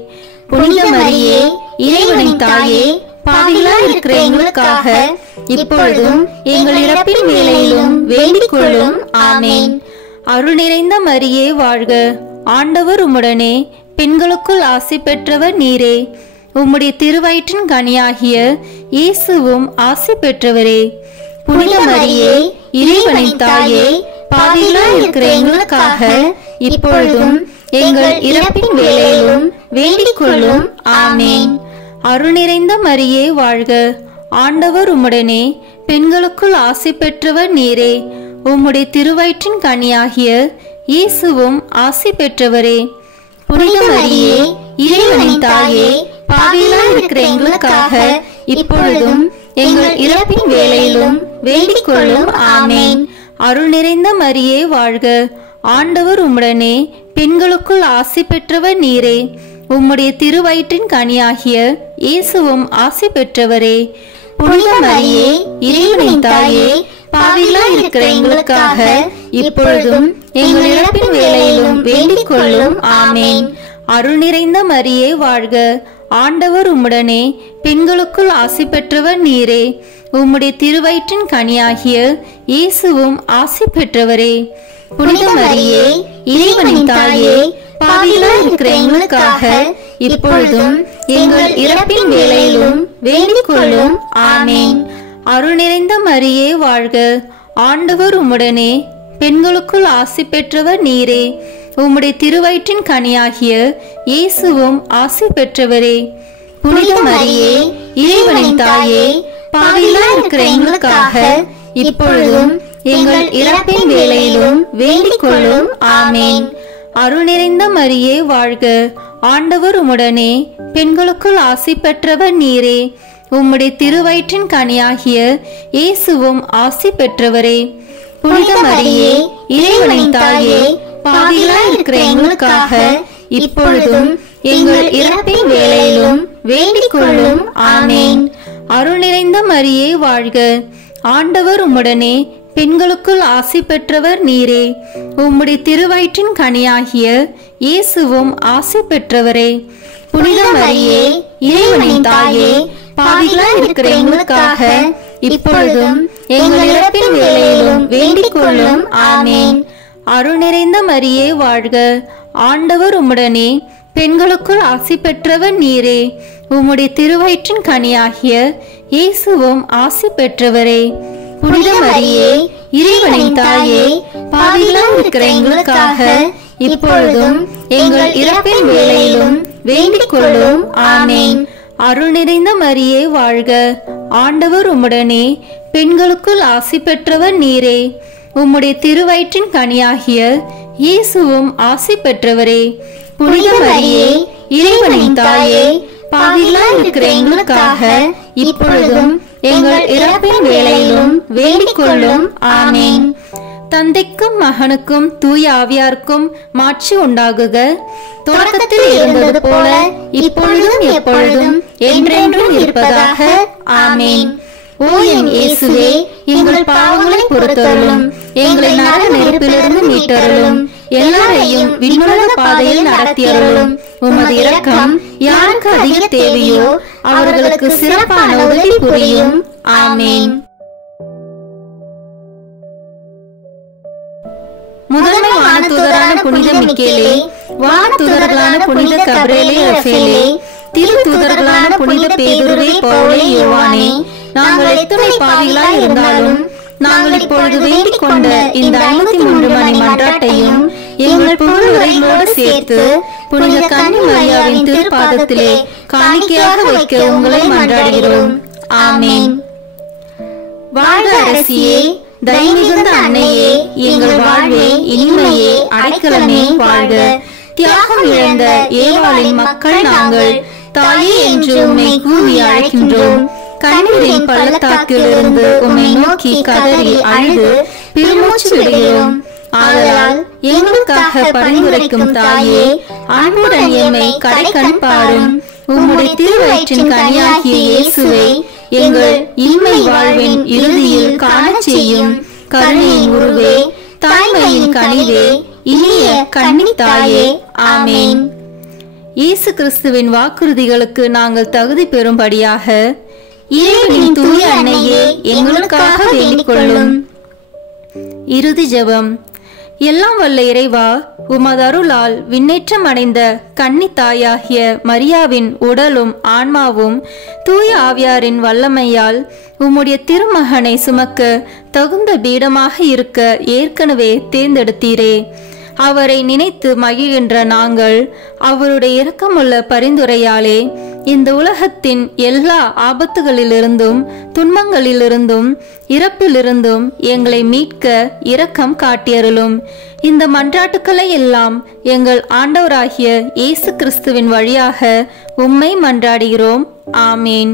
புனித மரியே, இறைவனின் தாயே, பாவிகளாய் இருக்கிற எங்களுக்காக இப்பொழுதும் எங்கள் இறப்பின் வேளையிலும் வேண்டிக் கொள்ளும். ஆமேன். அருள் நிறைந்த மரியே வாழ்க. ஆண்டவர் உம்முடனே, பெண்களுக்குள் ஆசி பெற்றவர் நீரே. உம்முடைய திருவயிற்றின் கனியாகிய இயேசுவும் ஆசி பெற்றவரே. புனித மரியே, இறைவனின் தாயே, பாவிகளாய் இருக்கிற எங்களுக்காக இப்பொழுதும் எங்கள் இறப்பின் வேளையிலும் வேண்டிக் கொள்ளும். ஆமேன். அருள் நிறைந்த மரியே வாழ்க. ஆண்டவர் உம்முடனே, பெண்களுக்குள் ஆசி பெற்றவர் நீரே. உம்முடைய திருவயிற்றின் கனியாகிய இயேசுவும் ஆசி பெற்றவரே. புனித மரியே, இறைவனின் தாயே, பாவிகளாய் இருக்கிற எங்களுக்காக இப்பொழுதும் எங்கள் இறப்பின் வேளையிலும் வேண்டிக் கொள்ளும். ஆமேன். அருள் நிறைந்த மரியே வாழ்க. ஆண்டவர் உம்முடனே, பெண்களுக்குள் ஆசி பெற்றவர் நீரே. உம்முடைய திருவயிற்றின் கனியாகிய இயேசுவும் ஆசி பெற்றவரே. புனித மரியே, இறைவனின் தாயே, பாவிகளாய் இருக்கிற எங்களுக்காக இப்பொழுதும் எங்கள் இறப்பின் வேளையிலும் வேண்டிக் கொள்ளும். ஆமேன். அருள் நிறைந்த மரியே வாழ்க. ஆண்டவர் உம்முடனே, பெண்களுக்குள் ஆசி பெற்றவர் நீரே. உம்முடைய திருவயிற்றின் கனியாகிய இயேசுவும் ஆசி பெற்றவரே. புனித மரியே, இறைவனின் தாயே, பாவிகளாய் இருக்கிற எங்களுக்காக இப்பொழுதும் எங்கள் இறப்பின் வேளையிலும் வேண்டிக் கொள்ளும். ஆமேன். அருள் நிறைந்த மரியே வாழ்க. ஆண்டவர் உம்முடனே, பெண்களுக்குள் ஆசி பெற்றவர் நீரே. உம்முடைய திருவயிற்றின் கனியாகிய இயேசுவும் ஆசி பெற்றவரே. புனித மரியே, இறைவனின் தாயே, பாவிகளாய் இருக்கிற எங்களுக்காக இப்பொழுதும் எங்கள் இறப்பின் வேளையிலும் வேண்டிக் கொள்ளும். ஆமேன். அருள் நிறைந்த மரியே வாழ்க. ஆண்டவர் உம்முடனே, பெண்களுக்குள் ஆசி பெற்றவர் நீரே. உம்முடைய திருவயிற்றின் கனியாகிய இயேசுவும் ஆசி பெற்றவரே. புனித மரியே, இறைவனின் தாயே, பாவிகளாய் இருக்கிற எங்களுக்காக இப்பொழுதும் எங்கள் இறப்பின் வேளையிலும் வேண்டிக் கொள்ளும். ஆமேன். அருள் நிறைந்த மரியே வாழ்க. ஆண்டவர் உம்முடனே, பெண்களுக்குள் ஆசி பெற்றவர் நீரே. உம்முடைய திருவயிற்றின் கனியாகிய இயேசுவும் ஆசி பெற்றவரே. புனித மரியே, இறைவனின் தாயே, பாவிகளாய் இருக்கிற எங்களுக்காக இப்பொழுதும் எங்கள் இறப்பின் வேளையிலும் வேண்டிக் கொள்ளும். ஆமேன். அருள் நிறைந்த மரியே வாழ்க. ஆண்டவர் உம்முடனே, பெண்களுக்குள் ஆசி பெற்றவர் நீரே. உம்முடைய திருவயிற்றின் கனியாகிய இயேசுவும் ஆசி பெற்றவரே. புனித மரியே, இறைவனின் தாயே, பாவிகளாய் இருக்கிற எங்களுக்காக இப்பொழுதும் எங்கள் இறப்பின் வேளையிலும் வேண்டிக் கொள்ளும். ஆமேன். அருள் நிறைந்த மரியே வாழ்க. ஆண்டவர் உம்முடனே, பெண்களுக்குள் ஆசி பெற்றவர் நீரே. உம்முடைய திருவயிற்றின் கனியாகிய இயேசுவும் ஆசி பெற்றவரே. புனித மரியே, இறைவனின் தாயே, பாவிகளாய் இருக்கிற எங்களுக்காக இப்பொழுதும் எங்கள் இறப்பின் வேளையிலும் வேண்டிக் கொள்ளும். ஆமேன். தந்தைக்கும் மகனுக்கும் தூய ஆவியாருக்கும் மாட்சி உண்டாகுக. தொடக்கத்தில் இருந்தது போல இப்பொழுதும் எப்பொழுதும் என்றென்றும் இருப்பதாக. ஆமேன். ஓ என் இயேசுவே, எங்கள் பாவங்களை பொறுத்தருளும், எங்களை நரக நெருப்பிலிருந்து மீட்டருளும். எல்லாரையும் விண்ணுலக பாதையில் நடத்தியருளும். உமது இரக்கம் யாருக்கு அதிக தேவையோ அவர்களுக்கு சிறப்பான உதவி புரியும். ஆமேன். முதன்மை வானதூதரான புனித மிக்கேலே, வானதூதர்களான புனித கபிரேலே, ரஃபேலே, திரு தூதர்களான புனித பேதுருவே, பவுலே, யோவானே, நாங்கள் எத்தனை பாவிகளாய் இருந்தாலும் நாங்கள் இப்பொழுது வேண்டிக் கொண்ட இந்த 53 மணி மன்றாட்டையும் எங்கள் புகழ் உரைகளோடு சேர்த்து புனித கன்னி மரியாவின் திருப்பாதத்திலே காணிக்கையாக வைக்க உங்களை மன்றாடுகிறோம். ஆமேன். வாழ்க அரசியே, தயமிகுந்த அன்னையே, எங்கள் வாழ்வே, இனிமையே, அடைக்கலமே, வாழ்க. தியாகம் இழந்த ஏவாளின் மக்கள் நாங்கள், தாயே என்று உம்மை கூவி அழைக்கின்றோம். கண்ணீரின் பள்ளத்தாக்கில் இருந்து உம்மை நோக்கி கதறி அழுது பெருமூச்சு விடுகிறோம். ஆதலால் எங்களுக்காக பரிந்துரைக்கும் தாயே, அன்புடன் எம்மை கடைக்கண் பாரும். உம்முடைய திருவயிற்றின் கனியாகிய இயேசுவை எங்கள் இன்மை வாழ்வின் இறுதியில் காணச் செய்யும். கருணையின் உருவே, தாய்மையின் கனிவே, இனிய கன்னி தாயே. ஆமேன். இயேசு கிறிஸ்துவின் வாக்குறுதிகளுக்கு நாங்கள் தகுதி பெறும்படியாக இறைவனின் தூய அன்னையே எங்களுக்காக வேண்டிக் கொள்ளும். இறுதி ஜெபம். எல்லாம் வல்ல இறைவா, உமது அருளால் விண்ணேற்றம் அடைந்த கன்னி தாயாகிய மரியாவின் உடலும் ஆன்மாவும் தூய ஆவியாரின் வல்லமையால் உம்முடைய திருமகனை சுமக்க தகுந்த பீடமாக இருக்க ஏற்கனவே தேர்ந்தெடுத்தீரே. அவரை நினைத்து மகிழ்கின்ற நாங்கள் அவருடைய இரக்கமுள்ள பரிந்துரையாலே இந்த உலகத்தின் எல்லா ஆபத்துகளிலிருந்தும் துன்பங்களிலிருந்தும் இறப்பிலிருந்தும் எங்களை மீட்க இரக்கம் காட்டியருளும். இந்த மன்றாட்டுக்களை எல்லாம் எங்கள் ஆண்டவராகிய இயேசு கிறிஸ்துவின் வழியாக உம்மை மன்றாடுகிறோம். ஆமேன்.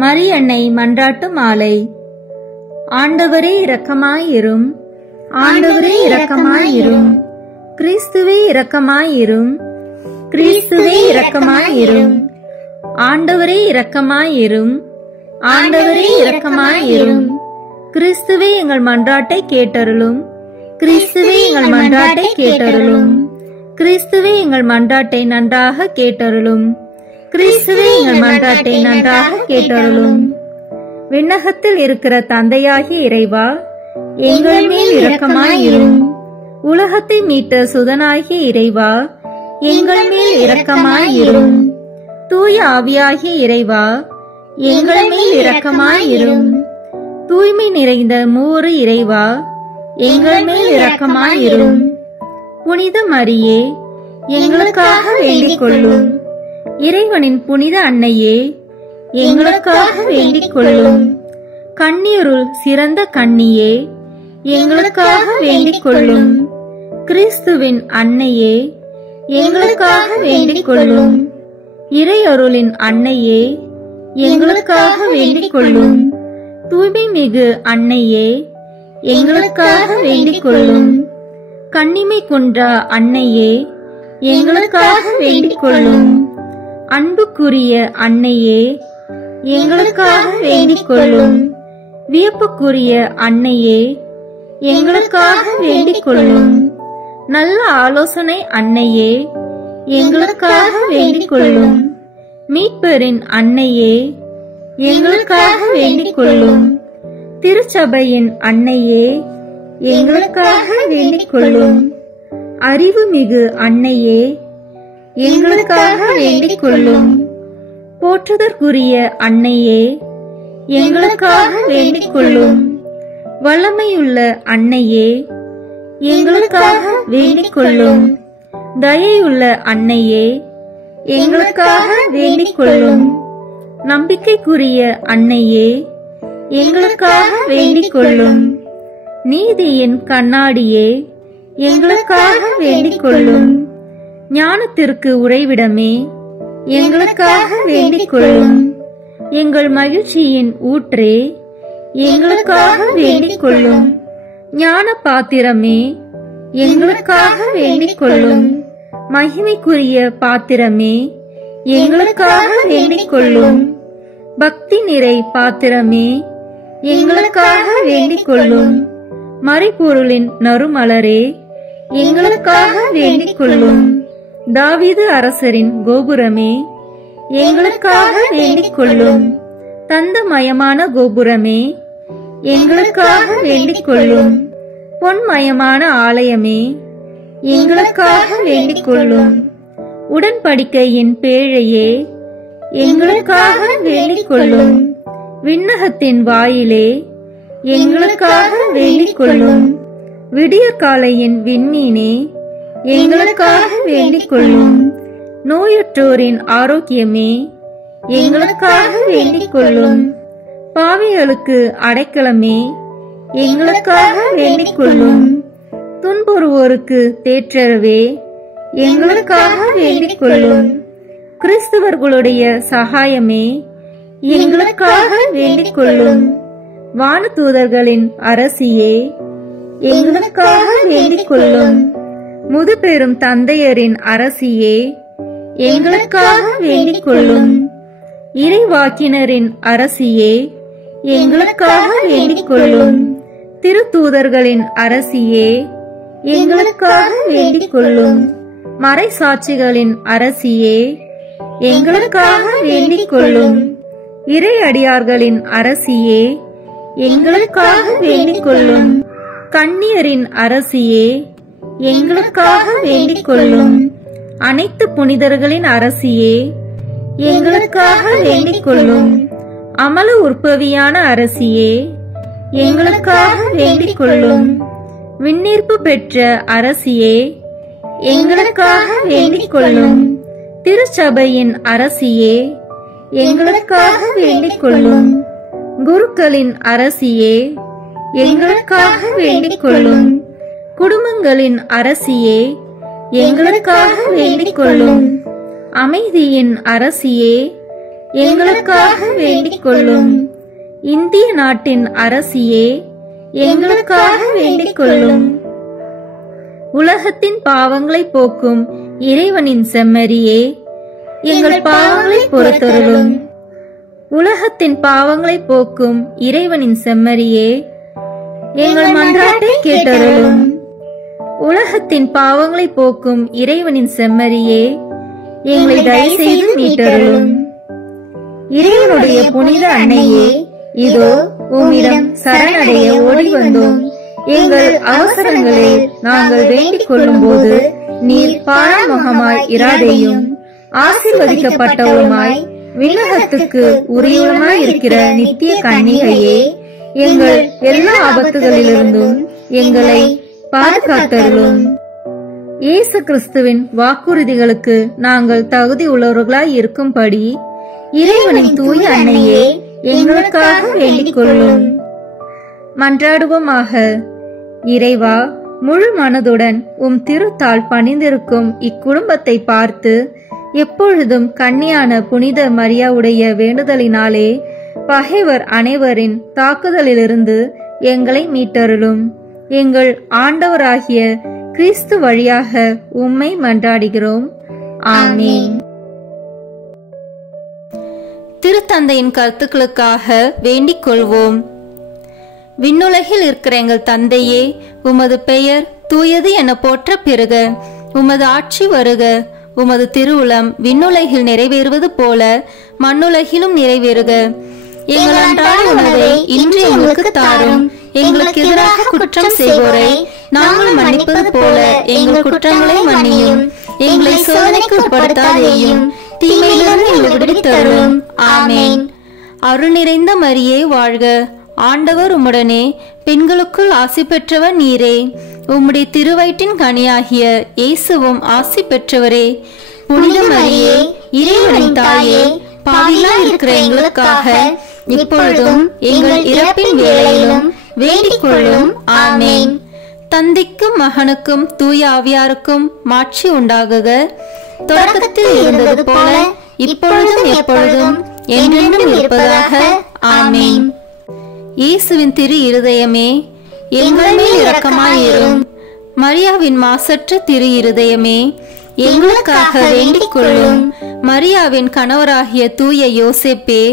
மரியன்னை மன்றாட்டு மாலை. ஆண்டவரே இரக்கமாயிரும். ஆண்டவரே இரக்கமாயிரும். கிறிஸ்துவே இரக்கமாயிரும். கிறிஸ்துவே இரக்கமாயிரும். ஆண்டவரே இரக்கமாயிரும். ஆண்டவரே இரக்கமாயிரும். கிறிஸ்துவே எங்கள் மன்றாட்டை கேட்டருளும். கிறிஸ்துவே எங்கள் மன்றாட்டை கேட்டருளும். கிறிஸ்துவே எங்கள் மன்றாட்டை நன்றாக கேட்டருளும். கிறிஸ்துவே எங்கள் மன்றாட்டை நன்றாக கேட்டருளும். விண்ணகத்தில் இருக்கிற தந்தையாகிய இறைவா, எங்கள் மேல் இரக்கமாயிரும். உலகத்தை மீட்ட சுதனாகிய இறைவா, எங்கள் மேல் இரக்கமாயிரும். தூய ஆவியாகிய இறைவா, எங்கள் மேல் இரக்கமாயிரும். தூய்மை நிறைந்த மூவரு இறைவா, எங்கள் மேல் இரக்கமாயிரும். புனித மரியே, எங்களுக்காக வேண்டிக் கொள்ளும். இறைவனின் புனித அன்னையே, எங்களுக்காக வேண்டிக் கொள்ளும். கன்னியருள் சிறந்த கன்னியே, எங்களுக்காக வேண்டிக் கொள்ளும். கிறிஸ்துவின் அன்னையே, எங்களுக்காக வேண்டிக் கொள்ளும். இறையருளின் அன்னையே, எங்களுக்காக வேண்டிக் கொள்ளும். தூய்மை மிகு அன்னையே, எங்களுக்காக வேண்டிக் கொள்ளும். கன்னிமை குன்றா அன்னையே, எங்களுக்காக வேண்டிக் கொள்ளும். அன்புக்குரிய அன்னையே, எங்களுக்காக வேண்டிக் கொள்ளும். வியப்புக்குரிய அன்னையே, எங்களுக்காக வேண்டிக் கொள்ளும். நல்ல ஆலோசனை அன்னையே, எங்களுக்காக வேண்டிக் கொள்ளும். மீட்பரின் அன்னையே, எங்களுக்காக வேண்டிக் கொள்ளும். திருச்சபையின் அன்னையே, எங்களுக்காக வேண்டிக் கொள்ளும். அறிவுமிகு அன்னையே, எங்களுக்காக வேண்டிக் கொள்ளும். போற்றுதற்குரிய அன்னையே, எங்களுக்காக வேண்டிக் கொள்ளும். வல்லமையுள்ள அன்னையே, எங்களுக்காக வேண்டிக் கொள்ளும். தயையுள்ள அன்னையே, எங்களுக்காக வேண்டிக் கொள்ளும். நம்பிக்கைக்குரிய அன்னையே, எங்களுக்காக வேண்டிக் கொள்ளும். நீதியின் கண்ணாடியே, எங்களுக்காக வேண்டிக் கொள்ளும். ஞானத்திற்கு உறைவிடமே, எங்களுக்காக வேண்டிக் கொள்ளும். எங்கள் மகிழ்ச்சியின் ஊற்றே, எங்களுக்காக வேண்டிக் கொள்ளும். ஞான பாத்திரமே, எங்களுக்காக வேண்டிக் கொள்ளும். மகிமைக்குரிய பாத்திரமே, எங்களுக்காக வேண்டிக் கொள்ளும். பக்தி நிறை பாத்திரமே, எங்களுக்காக வேண்டிக் கொள்ளும். மறைபொருளின் நறுமலரே, எங்களுக்காக வேண்டிக் கொள்ளும். தாவீது அரசரின் கோபுரமே, எங்களுக்காக வேண்டிக் கொள்ளும். தந்தமயமான கோபுரமே, எங்களுக்காக வேண்டிக் கொள்ளும். பொன்மயமான ஆலயமே, எங்களுக்காக வேண்டிக் கொள்ளும். உடன்படிக்கையின் பேழையே, எங்களுக்காக வேண்டிக் கொள்ளும். விண்ணகத்தின் வாயிலே, எங்களுக்காக வேண்டிக் கொள்ளும். விடியற்காலையின் விண்மீனே, எங்களுக்காக வேண்டிக் கொள்ளும். நோயுற்றோரின் ஆரோக்கியமே, எங்களுக்காக வேண்டிக் கொள்ளும். பாவிகளுக்கு அடைக்கலமே, எங்களுக்காக வேண்டிக் கொள்ளும். துன்புறுவோருக்கு தேற்றரவே, எங்களுக்காக வேண்டிக் கொள்ளும். கிறிஸ்தவர்களுடைய சகாயமே, எங்களுக்காக வேண்டிக் கொள்ளும். வானதூதர்களின் அரசியே, எங்களுக்காக வேண்டிக் கொள்ளும். முதுபெரும் தந்தையரின் அரசியே, எங்களுக்காக வேண்டிக் கொள்ளும். இறைவாக்கினரின் அரசியே, எங்களுக்காக வேண்டிக் கொள்ளும். திருத்தூதர்களின் அரசியே, எங்களுக்காக வேண்டிக் கொள்ளும். மறைசாட்சிகளின் அரசியே, எங்களுக்காக வேண்டிக் கொள்ளும். இறையடியார்களின் அரசியே, எங்களுக்காக வேண்டிக் கொள்ளும். கன்னியரின் அரசியே, எங்களுக்காக வேண்டிக் கொள்ளும். அனைத்து புனிதர்களின் அரசியே, எங்களுக்காக வேண்டிக் கொள்ளும். அமல உற்பவியான அரசியே, எங்களுக்காக வேண்டிக் கொள்ளும். விண்ணீர்ப்பு பெற்ற அரசியே, எங்களுக்காக வேண்டிக் கொள்ளும். திருச்சபையின் அரசியே, எங்களுக்காக வேண்டிக் கொள்ளும். குருக்களின் அரசியே, எங்களுக்காக வேண்டிக் கொள்ளும். குடும்பங்களின் அரசியே, எங்களுக்காக வேண்டிக் கொள்ளும். அமைதியின் அரசியே, எங்களுக்காக வேண்டிக் கொள்ளும். இந்திய நாட்டின் அரசியே, எங்களுக்காக வேண்டிக் கொள்ளும். உலகத்தின் பாவங்களை போக்கும் இறைவனின் செம்மறியே, எங்கள் பாவங்களை பொறுத்தருளும். உலகத்தின் பாவங்களை போக்கும் இறைவனின் செம்மறியே, எங்கள் மன்றாட்டை கேட்டருளும். உலகத்தின் பாவங்களை போக்கும் இறைவனின் செம்மறியே, எங்களை தயவு செய்து மீட்டருளும். இறைவனுடைய புனித அன்னையே, இதோ உம்மிடம் சரணடைய ஓடி வந்தோம். எங்கள் அவசரங்களில் நாங்கள் வேண்டிக் கொள்ளும் போது நீர் பாராமுகமாய் இராதேயும். ஆசீர்வதிக்கப்பட்டவளுமாய் விண்ணகத்துக்கு உரியவளுமாய் இருக்கிற நித்திய கன்னிகையே, எங்கள் எல்லா ஆபத்துகளிலிருந்தும் எங்களை பாதுகாத்தருளும். இயேசு கிறிஸ்துவின் வாக்குறுதிகளுக்கு நாங்கள் தகுதி உள்ளவர்களாய் இருக்கும்படி இறைவனின் தூய அன்னையே, எங்களுக்காக வேண்டிக் கொள்ளும். மன்றாடுவோமாக. இறைவா, முழு மனதுடன் உம் திருத்தால் பணிந்திருக்கும் இக்குடும்பத்தை பார்த்து எப்பொழுதும் கன்னியான புனித மரியாவுடைய வேண்டுதலினாலே பகைவர் அனைவரின் தாக்குதலிலிருந்து எங்களை மீட்டருளும். எங்கள் ஆண்டவராகிய கிறிஸ்து வழியாக உம்மை மன்றாடுகிறோம். ஆமென். திருத்தந்தையின் கருத்துக்களுக்காக வேண்டிக் கொள்வோம். விண்ணுலகில் இருக்கிற எங்கள் தந்தையே, உமது பெயர் தூயது என போற்ற பெறுக. உமது ஆட்சி வருக. உமது திருவுளம் விண்ணுலகில் நிறைவேறுவது போல மண்ணுலகிலும் நிறைவேறுக. எங்கள் அன்றாட உணவை இன்று எங்களுக்கு தாரும். எங்களுக்கு எதிராக குற்றம் செய்வோரை நாங்கள் மன்னிப்பது போல எங்கள் குற்றங்களை மன்னியும். எங்களை சோதனைக்கு உட்படுத்தாதேயும், தீமையிலிருந்து எங்களை விடுவித்தருளும். ஆமென். அருள் நிறைந்த மரியே வாழ்க. ஆண்டவர் உம்முடனே, பெண்களுக்குள் ஆசி பெற்றவர் நீரே. உம்முடைய திருவயிற்றின் கனியாகிய இயேசுவும் ஆசி பெற்றவரே. புனித மரியே, இறைவனின் தாயே, பாவிகளாய் இருக்கிற எங்களுக்காக இப்பொழுதும் எங்கள் இறப்பின் வேளையிலும் வேண்டிக் கொள்ளும். ஆமென். தந்தைக்கும் மகனுக்கும் தூய ஆவியாருக்கும் மாட்சி உண்டாகுக. தொடக்கத்தில் இருந்தது போல இப்பொழுதும் எப்பொழுதும் என்றென்றும் இருப்பதாக. ஆமென். இயேசுவின் திரு இருதயமே, எங்கள் மேல் இரக்கமாயிரும். மரியாவின் மாசற்ற திரு இருதயமே, எங்களுக்காக வேண்டிக் கொள்ளும். மரியாவின் கணவராகிய தூய யோசேப்பே,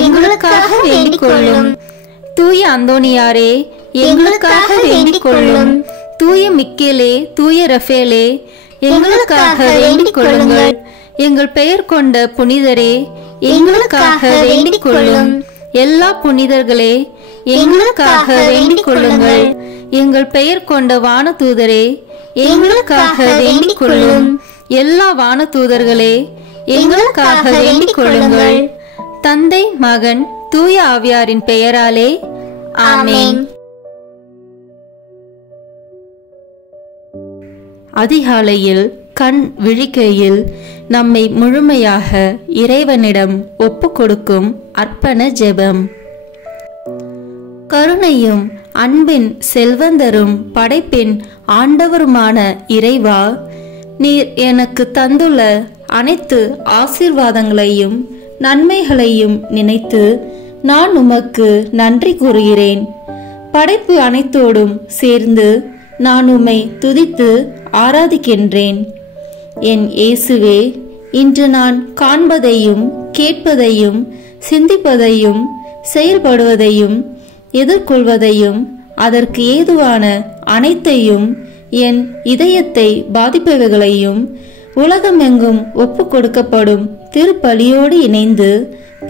எங்களுக்காக வேண்டிக் கொள்ளும். தூய அந்தோனியாரே, எங்களுக்காக வேண்டிக் கொள்ளும். தூய மிக்கேலே, தூய ரஃபேலே, எங்களுக்காக வேண்டிக் கொள்ளுங்கள். எங்கள் பெயர் கொண்ட புனிதரே, எங்களுக்காக வேண்டிக் கொள்ளும். எல்லா புனிதர்களே, எங்களுக்காக வேண்டிக் கொள்ளுங்கள். எங்கள் பெயர் கொண்ட வானதூதரே, எங்களுக்காக வேண்டிக் கொள்ளும். எல்லா வானதூதர்களே, எங்களுக்காக வேண்டிக் கொள்ளுங்கள். தந்தை, மகன், தூய ஆவியாரின் பெயராலே ஆமென். அதிகாலையில் கண் விழிக்கையில் நம்மை முழுமையாக இறைவனிடம் ஒப்பு கொடுக்கும் அர்ப்பண ஜெபம். கருணையும் அன்பின் செல்வந்தரும் படைப்பின் ஆண்டவருமான இறைவா, நீர் எனக்கு தந்துள்ள அனைத்து ஆசீர்வாதங்களையும் நன்மைகளையும் நினைத்து நான் உமக்கு நன்றி கூறுகிறேன். படைப்பு அனைத்தோடும் சேர்ந்து நான் உம்மை துதித்து ஆராதிக்கின்றேன். என் இயேசுவே, இன்று நான் காண்பதையும் கேட்பதையும் சிந்திப்பதையும் செயல்படுவதையும் எதிர்கொள்வதையும் அதற்கு ஏதுவான அனைத்தையும் என் இதயத்தை பாதிப்பவைகளையும் உலகமெங்கும் ஒப்பு கொடுக்கப்படும் திருப்பலியோடு இணைந்து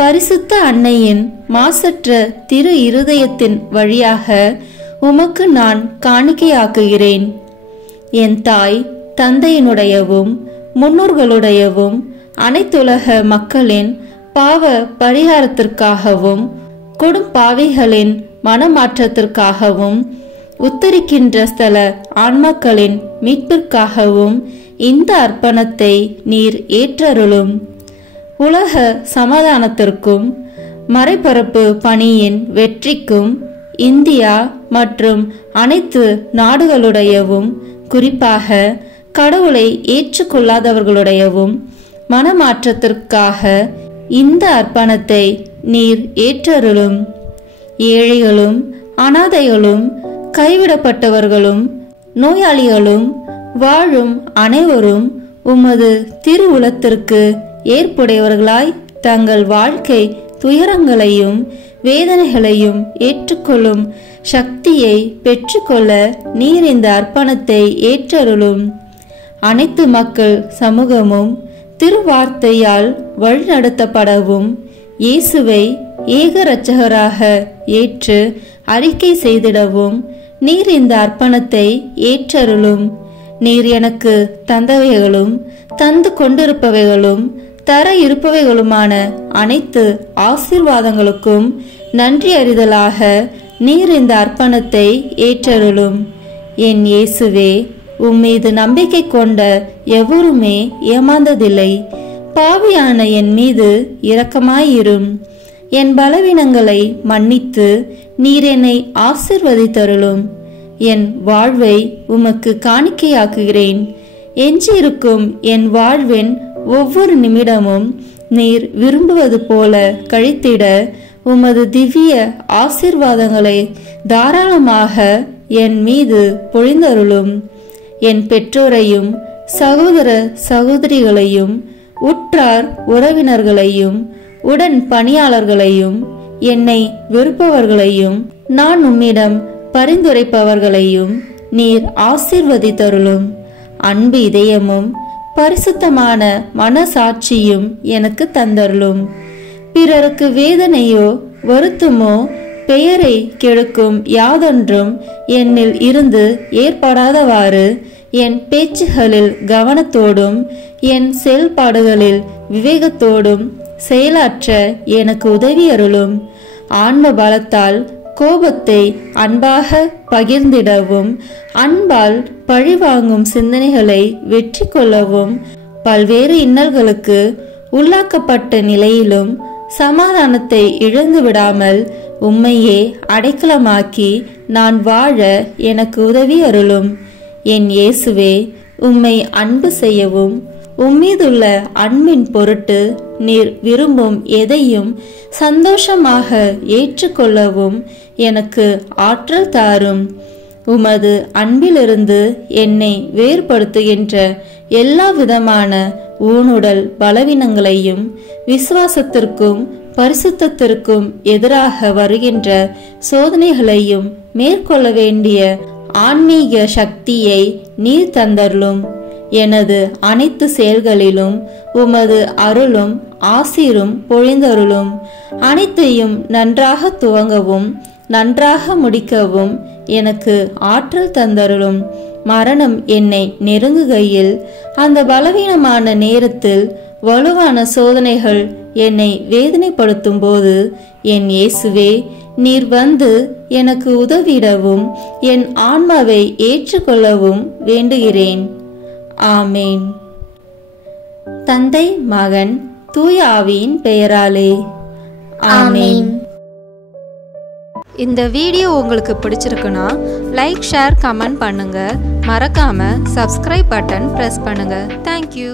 பரிசுத்த அன்னையின் மாசற்ற திரு இருதயத்தின் வழியாக உமக்கு நான் காணிக்கையாக்குகிறேன். என் தாய் தந்தையினுடையவும் முன்னோர்களுடையவும் அனைத்துலக மக்களின் பாவ பரிகாரத்திற்காகவும் கொடும்பாவிகளின் மனமாற்றத்திற்காகவும் உத்தரிக்கின்ற ஸ்தல ஆன்மாக்களின் மீட்பிற்காகவும் இந்த அர்ப்பணத்தை நீர் ஏற்றருளும். உலக சமாதானத்திற்கும் மறைபரப்பு பணியின் வெற்றிக்கும் இந்தியா மற்றும் அனைத்து நாடுகளுடையவும் குறிப்பாக கடவுளை ஏற்றுக்கொள்ளாதவர்களுடையவும் மனமாற்றத்திற்காக இந்த அர்ப்பணத்தை நீர் ஏற்றருளும். ஏழைகளும் அனாதைகளும் கைவிடப்பட்டவர்களும் நோயாளிகளும் வாழும் அனைவரும் உமது திருவுளத்திற்கு ஏற்புடையவர்களாய் தங்கள் வாழ்க்கை துயரங்களையும் வேதனைகளையும் ஏற்றுக்கொள்ளும் சக்தியை பெற்றுக்கொள்ள நீர் இந்த அர்ப்பணத்தை ஏற்றருளும். அனைத்து மக்கள் சமூகமும் திருவார்த்தையால் வழிநடத்தப்படவும் இயேசுவை ஏக இரட்சகராக ஏற்று அறிக்கை செய்திடவும் நீர் இந்த அர்ப்பணத்தை ஏற்றருளும். நீர் எனக்கு தந்தவைகளும் தந்து கொண்டிருப்பவைகளும் தர இருப்பவைகளுமான அனைத்து ஆசீர்வாதங்களுக்கும் நன்றி அறிதலாக நீர் இந்த அர்ப்பணத்தை ஏற்றருளும். என் இயேசுவே, உம்மீது நம்பிக்கை கொண்ட எவருமே ஏமாந்ததில்லை. பாவியான என் மீது இரக்கமாயிரும். என் பலவீனங்களை மன்னித்து நீர் என்னை ஆசீர்வதித்தருளும். என் வாழ்வை உமக்கு காணிக்கையாக்குகிறேன். எஞ்சியிருக்கும் என் வாழ்வின் ஒவ்வொரு நிமிடமும் நீர் விரும்புவது போல கழித்திட உமது திவ்ய ஆசீர்வாதங்களை தாராளமாக என் மீது பொழிந்தருளும். என் பெற்றோரையும் சகோதர சகோதரிகளையும் உற்றார் உறவினர்களையும் உடன் பணியாளர்களையும் என்னை வெறுப்பவர்களையும் நான் உம்மிடம் பரிந்துரைப்பவர்களையும் நீர் ஆசீர்வதித்தருளும். அன்பு இதயமும் பரிசுத்தமான மனசாட்சியும் எனக்கு தந்தருளும். பிறருக்கு வேதனையோ வருத்தமோ பெயரை கெடுக்கும் யாதொன்றும் என்னில் இருந்து ஏற்படாதவாறு என் பேச்சுகளில் கவனத்தோடும் என் செயல்பாடுகளில் விவேகத்தோடும் செயலாற்ற எனக்கு உதவி அருளும். ஆன்ம பலத்தால் கோபத்தை அன்பாக பகிர்ந்திடவும் அன்பால் பழிவாங்கும் சிந்தனைகளை வெற்றி கொள்ளவும் பல்வேறு இன்னல்களுக்கு உள்ளாக்கப்பட்ட நிலையிலும் சமாதானத்தை இழந்து விடாமல் உம்மையே அடைக்கலமாக்கி நான் வாழ எனக்கு உதவி அருளும். என் இயேசுவே, உம்மை அன்பு செய்யவும் உம்மீதுள்ள அன்பின் பொருட்டு நீர் விரும்பும் எதையும் சந்தோஷமாக ஏற்றுக்கொள்ளவும் எனக்கு ஆற்றல் தாரும். உமது அன்பிலிருந்து என்னை வேறுபடுத்துகின்ற எல்லா விதமான ஊனுடல் பலவீனங்களையும் விசுவாசத்திற்கும் பரிசுத்தத்திற்கும் எதிராக வருகின்ற சோதனைகளையும் மேற்கொள்ள வேண்டிய ஆன்மீக சக்தியை நீர் தந்தருளும். எனது அனைத்து செயல்களிலும் உமது அருளும் ஆசீரும் பொழிந்தருளும். அனைத்தையும் நன்றாக துவங்கவும் நன்றாக முடிக்கவும் எனக்கு ஆற்றல் தந்தருளும். மரணம் என்னை நெருங்குகையில் அந்த பலவீனமான நேரத்தில் வலுவான சோதனைகள் என்னை வேதனைப்படுத்தும் போது என் இயேசுவே, நீர் வந்து எனக்கு உதவிடவும் என் ஆன்மாவை ஏற்றுக்கொள்ளவும் வேண்டுகிறேன். ஆமேன். தந்தை, மகன், தூய ஆவியின் பெயராலே ஆமேன். இந்த வீடியோ உங்களுக்கு பிடிச்சிருக்குன்னா லைக், ஷேர், கமெண்ட் பண்ணுங்க. மறக்காம சப்ஸ்கிரைப் பட்டன் பிரஸ் பண்ணுங்க. தேங்க்யூ.